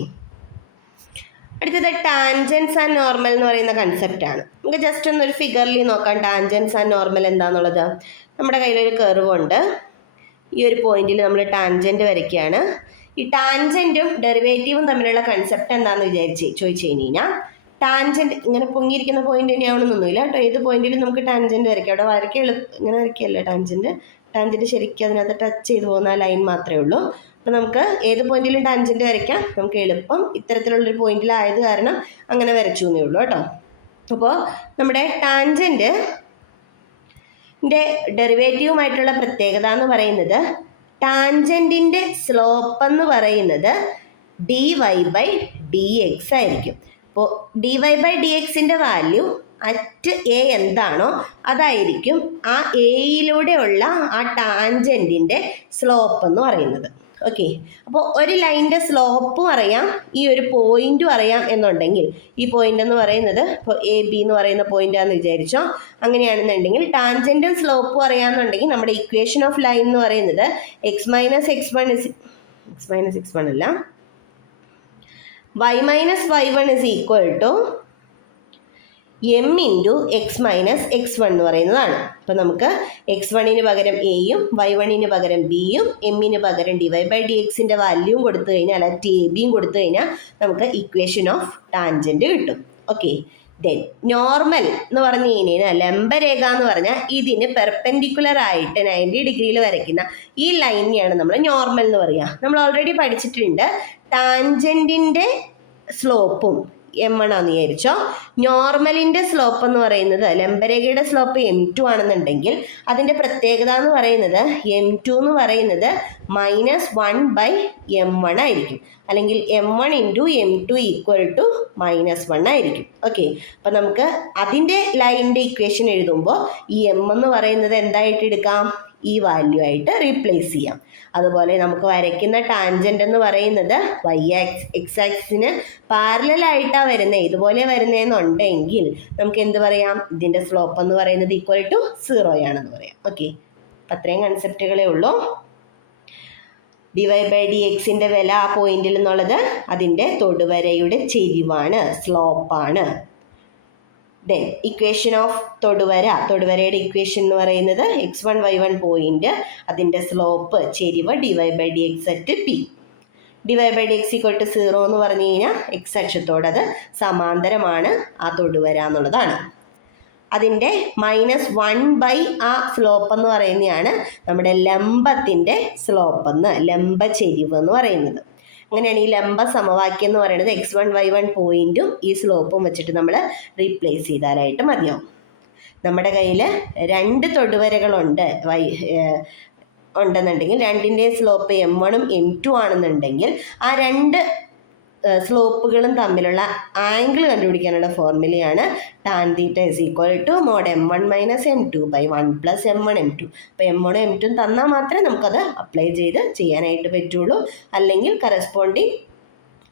അടുത്തത് ടാൻജൻസ് ആൻഡ് നോർമൽ എന്ന് പറയുന്ന കൺസെപ്റ്റാണ്. നമുക്ക് ജസ്റ്റ് ഒന്നൊരു ഫിഗറിൽ നോക്കാം ടാൻജൻസ് ആൻഡ് നോർമൽ എന്താണെന്നുള്ളത്. നമ്മുടെ കയ്യിലൊരു കർവ് ഉണ്ട്. ഈ ഒരു പോയിന്റിൽ നമ്മൾ ടാൻജൻറ്റ് വരയ്ക്കുകയാണ്. ഈ ടാൻജൻറ്റും ഡെറിവേറ്റീവും തമ്മിലുള്ള കൺസെപ്റ്റ് എന്താണെന്ന് ചോദിച്ചു കഴിഞ്ഞാൽ ടാൻജൻറ്റ് ഇങ്ങനെ പൊങ്ങിയിരിക്കുന്ന പോയിന്റ് തന്നെയാവണമെന്നൊന്നുമില്ല കേട്ടോ. ഏത് പോയിന്റിലും നമുക്ക് ടാൻജൻറ്റ് വരയ്ക്കാം. അവിടെ വരയ്ക്കുക ഇങ്ങനെ വരയ്ക്കുകയല്ല ടാൻജൻറ്റ് ശരിക്കും അതിനകത്ത് ടച്ച് ചെയ്ത് പോകുന്ന ലൈൻ മാത്രമേ ഉള്ളൂ. അപ്പോൾ നമുക്ക് ഏത് പോയിന്റിലും ടാൻജൻറ്റ് വരയ്ക്കാം. നമുക്ക് എളുപ്പം ഇത്തരത്തിലുള്ളൊരു പോയിന്റിലായത് കാരണം അങ്ങനെ വരച്ചു എന്നേ ഉള്ളൂ കേട്ടോ. അപ്പോൾ നമ്മുടെ ടാൻജൻറ്റ് ഡെറിവേറ്റീവുമായിട്ടുള്ള പ്രത്യേകത എന്ന് പറയുന്നത് ടാൻജൻറ്റിൻ്റെ സ്ലോപ്പ് എന്ന് പറയുന്നത് dy/dx ആയിരിക്കും. അപ്പോൾ dy/dxൻ്റെ വാല്യൂ അറ്റ് എ എന്താണോ അതായിരിക്കും ആ എയിലൂടെയുള്ള ആ ടാൻജൻറ്റിൻ്റെ സ്ലോപ്പ് എന്ന് പറയുന്നത്. ഓക്കെ, അപ്പോൾ ഒരു ലൈനിൻ്റെ സ്ലോപ്പും അറിയാം, ഈ ഒരു പോയിന്റും അറിയാം എന്നുണ്ടെങ്കിൽ, ഈ പോയിന്റ് എന്ന് പറയുന്നത് ഇപ്പോൾ എ ബി എന്ന് പറയുന്ന പോയിന്റാണെന്ന് വിചാരിച്ചോ. അങ്ങനെയാണെന്നുണ്ടെങ്കിൽ ടാൻജൻറ്റും സ്ലോപ്പും അറിയാമെന്നുണ്ടെങ്കിൽ നമ്മുടെ ഇക്വേഷൻ ഓഫ് ലൈൻ എന്ന് പറയുന്നത് x - x1 അല്ല y - y1 is equal to m into x - x1 എന്ന് പറയുന്നതാണ്. അപ്പോൾ നമുക്ക് x1ന് പകരം എയും y1ന് പകരം ബിയും എമ്മിന് പകരം dy/dxൻ്റെ വാല്യൂവും കൊടുത്തു കഴിഞ്ഞാൽ അറ്റ് എ ബിയും കൊടുത്തു കഴിഞ്ഞാൽ നമുക്ക് ഇക്വേഷൻ ഓഫ് ടാൻജൻറ്റ് കിട്ടും. ഓക്കെ, ദെൻ നോർമൽ എന്ന് പറഞ്ഞു കഴിഞ്ഞാൽ ലംബരേഖ എന്ന് പറഞ്ഞാൽ ഇതിന് പെർപെൻഡിക്കുലർ ആയിട്ട് 90 ഡിഗ്രിയിൽ വരയ്ക്കുന്ന ഈ ലൈനെയാണ് നമ്മൾ നോർമൽ എന്ന് പറയുക. നമ്മൾ ഓൾറെഡി പഠിച്ചിട്ടുണ്ട് ടാൻജൻറ്റിൻ്റെ സ്ലോപ്പും m1 ആണെന്ന് വിചാരിച്ചോ. നോർമലിൻ്റെ സ്ലോപ്പ് എന്ന് പറയുന്നത് ലംബരേഖയുടെ സ്ലോപ്പ് m2 ആണെന്നുണ്ടെങ്കിൽ അതിൻ്റെ പ്രത്യേകത എന്ന് പറയുന്നത് m2 എന്ന് പറയുന്നത് -1/m1 ആയിരിക്കും, അല്ലെങ്കിൽ m1 × m2 = -1 ആയിരിക്കും. ഓക്കെ, അപ്പം നമുക്ക് അതിൻ്റെ ലൈനിൻ്റെ ഇക്വേഷൻ എഴുതുമ്പോൾ ഈ m എന്ന് പറയുന്നത് എന്തായിട്ട് എടുക്കാം, ഈ വാല്യൂ ആയിട്ട് റീപ്ലേസ് ചെയ്യാം. അതുപോലെ നമുക്ക് വരയ്ക്കുന്ന ടാൻജൻറ്റ് എന്ന് പറയുന്നത് x ആക്സിന് പാരലലായിട്ടാണ് വരുന്നത്, ഇതുപോലെ വരുന്നതെന്നുണ്ടെങ്കിൽ നമുക്ക് എന്ത് പറയാം, ഇതിൻ്റെ സ്ലോപ്പ് എന്ന് പറയുന്നത് =0 ആണെന്ന് പറയാം. ഓക്കെ, അപ്പം അത്രയും കൺസെപ്റ്റുകളേ ഉള്ളൂ. dy/dxൻ്റെ വില ആ പോയിന്റിൽ നിന്നുള്ളത് അതിൻ്റെ തൊടുവരയുടെ ചെരിവാണ്, സ്ലോപ്പാണ്. ദെൻ ഇക്വേഷൻ ഓഫ് തൊടുവരയുടെ ഇക്വേഷൻ എന്ന് പറയുന്നത് x1 y1 പോയിന്റ്, അതിൻ്റെ സ്ലോപ്പ് ചെരിവ് dy/dx അറ്റ് p. dy/dx = 0 എന്ന് പറഞ്ഞു കഴിഞ്ഞാൽ x അക്ഷത്തോട് അത് സമാന്തരമാണ് ആ തൊടുവര എന്നുള്ളതാണ്. അതിൻ്റെ -1 ആ സ്ലോപ്പ് എന്ന് പറയുന്നതാണ് നമ്മുടെ ലംബത്തിൻ്റെ സ്ലോപ്പ് ലംബ ചെരിവ് എന്ന് പറയുന്നത്. അങ്ങനെയാണ് ഈ ലംബ സമവാക്യം എന്ന് പറയുന്നത് x1 y1 പോയിന്റും ഈ സ്ലോപ്പും വെച്ചിട്ട് നമ്മൾ റീപ്ലേസ് ചെയ്താലായിട്ട് മതിയാവും. നമ്മുടെ കയ്യിൽ 2 തൊടുവരകളുണ്ട് ഉണ്ടെന്നുണ്ടെങ്കിൽ, രണ്ടിൻ്റെയും സ്ലോപ്പ് m1ഉം m2 ആണെന്നുണ്ടെങ്കിൽ ആ 2 സ്ലോപ്പുകളും തമ്മിലുള്ള ആംഗിൾ കണ്ടുപിടിക്കാനുള്ള ഫോർമുലയാണ് tan θ = mod m1 - m2/1 + m1 m2. അപ്പോൾ m1 m2 തന്നാൽ മാത്രമേ നമുക്കത് അപ്ലൈ ചെയ്ത് ചെയ്യാനായിട്ട് പറ്റുള്ളൂ. അല്ലെങ്കിൽ കറസ്പോണ്ടിങ്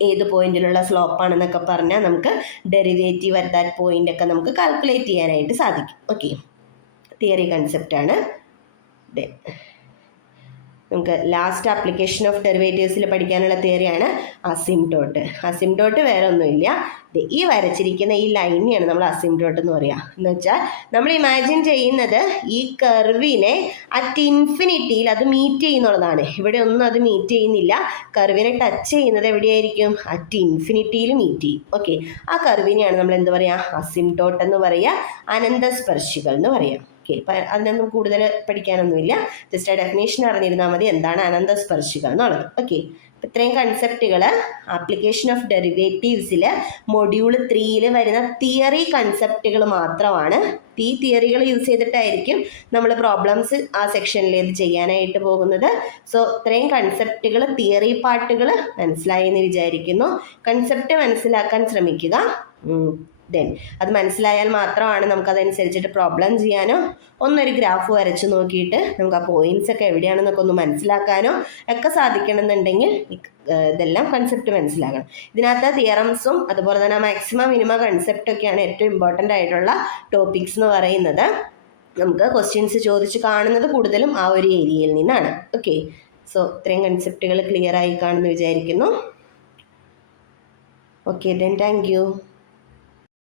ഏത് പോയിന്റിലുള്ള സ്ലോപ്പാണെന്നൊക്കെ പറഞ്ഞാൽ നമുക്ക് ഡെറിവേറ്റീവ് അറ്റ് ദാറ്റ് പോയിന്റ് ഒക്കെ നമുക്ക് കാൽക്കുലേറ്റ് ചെയ്യാനായിട്ട് സാധിക്കും. ഓക്കെ, തിയറി കൺസെപ്റ്റാണ്. നമുക്ക് ലാസ്റ്റ് ആപ്ലിക്കേഷൻ ഓഫ് ഡെറിവേറ്റീവ്സിൽ പഠിക്കാനുള്ള തിയറിയാണ് അസിംപ്റ്റോട്ട് വേറെ ഒന്നുമില്ല, ഈ വരച്ചിരിക്കുന്ന ഈ ലൈനെയാണ് നമ്മൾ അസിംപ്റ്റോട്ട് എന്ന് പറയുക. എന്ന് വെച്ചാൽ നമ്മൾ ഇമാജിൻ ചെയ്യുന്നത് ഈ കർവിനെ അറ്റ് ഇൻഫിനിറ്റിയിൽ അത് മീറ്റ് ചെയ്യുന്നുള്ളതാണ്. ഇവിടെ ഒന്നും അത് മീറ്റ് ചെയ്യുന്നില്ല. കർവിനെ ടച്ച് ചെയ്യുന്നത് എവിടെയായിരിക്കും, അറ്റ് ഇൻഫിനിറ്റിയിൽ മീറ്റ് ചെയ്യും. ഓക്കെ, ആ കർവിനെയാണ് നമ്മൾ എന്ത് പറയുക, അസിംപ്റ്റോട്ട് എന്ന് പറയുക, അനന്തസ്പർശികൾ എന്ന് പറയാം. ഓക്കെ, അപ്പം അതിനൊന്നും കൂടുതൽ പഠിക്കാനൊന്നുമില്ല, ജസ്റ്റ് ആ ഡെഫിനേഷൻ അറിഞ്ഞിരുന്നാൽ മതി എന്താണ് അനന്തസ്പർശികൾ എന്നുള്ളത്. ഓക്കെ, ഇത്രയും കൺസെപ്റ്റുകൾ ആപ്ലിക്കേഷൻ ഓഫ് ഡെറിവേറ്റീവ്സിൽ മൊഡ്യൂൾ 3 വരുന്ന തിയറി കൺസെപ്റ്റുകൾ മാത്രമാണ്. ഈ തിയറികൾ യൂസ് ചെയ്തിട്ടായിരിക്കും നമ്മൾ പ്രോബ്ലംസ് ആ സെക്ഷനിൽ ഇത് ചെയ്യാനായിട്ട് പോകുന്നത്. സോ ഇത്രയും കൺസെപ്റ്റുകൾ, തിയറി പാർട്ടുകൾ മനസ്സിലായെന്ന് വിചാരിക്കുന്നു. കൺസെപ്റ്റ് മനസ്സിലാക്കാൻ ശ്രമിക്കുക. ദെൻ അത് മനസ്സിലായാൽ മാത്രമാണ് നമുക്കതനുസരിച്ചിട്ട് പ്രോബ്ലം ചെയ്യാനോ ഒന്നൊരു ഗ്രാഫ് വരച്ച് നോക്കിയിട്ട് നമുക്ക് ആ പോയിന്റ്സ് ഒക്കെ എവിടെയാണെന്നൊക്കെ ഒന്ന് മനസ്സിലാക്കാനോ ഒക്കെ സാധിക്കണമെന്നുണ്ടെങ്കിൽ ഇതെല്ലാം കൺസെപ്റ്റ് മനസ്സിലാക്കണം. ഇതിനകത്ത് തിയറംസും അതുപോലെ തന്നെ മാക്സിമം മിനിമം കൺസെപ്റ്റൊക്കെയാണ് ഏറ്റവും ഇമ്പോർട്ടൻ്റ് ആയിട്ടുള്ള ടോപ്പിക്സ് എന്ന് പറയുന്നത്. നമുക്ക് ക്വസ്റ്റ്യൻസ് ചോദിച്ച് കാണുന്നത് കൂടുതലും ആ ഒരു ഏരിയയിൽ നിന്നാണ്. ഓക്കെ, സോ ഇത്രയും കൺസെപ്റ്റുകൾ ക്ലിയർ ആയി കാണുമെന്ന് വിചാരിക്കുന്നു. Okay, then thank you.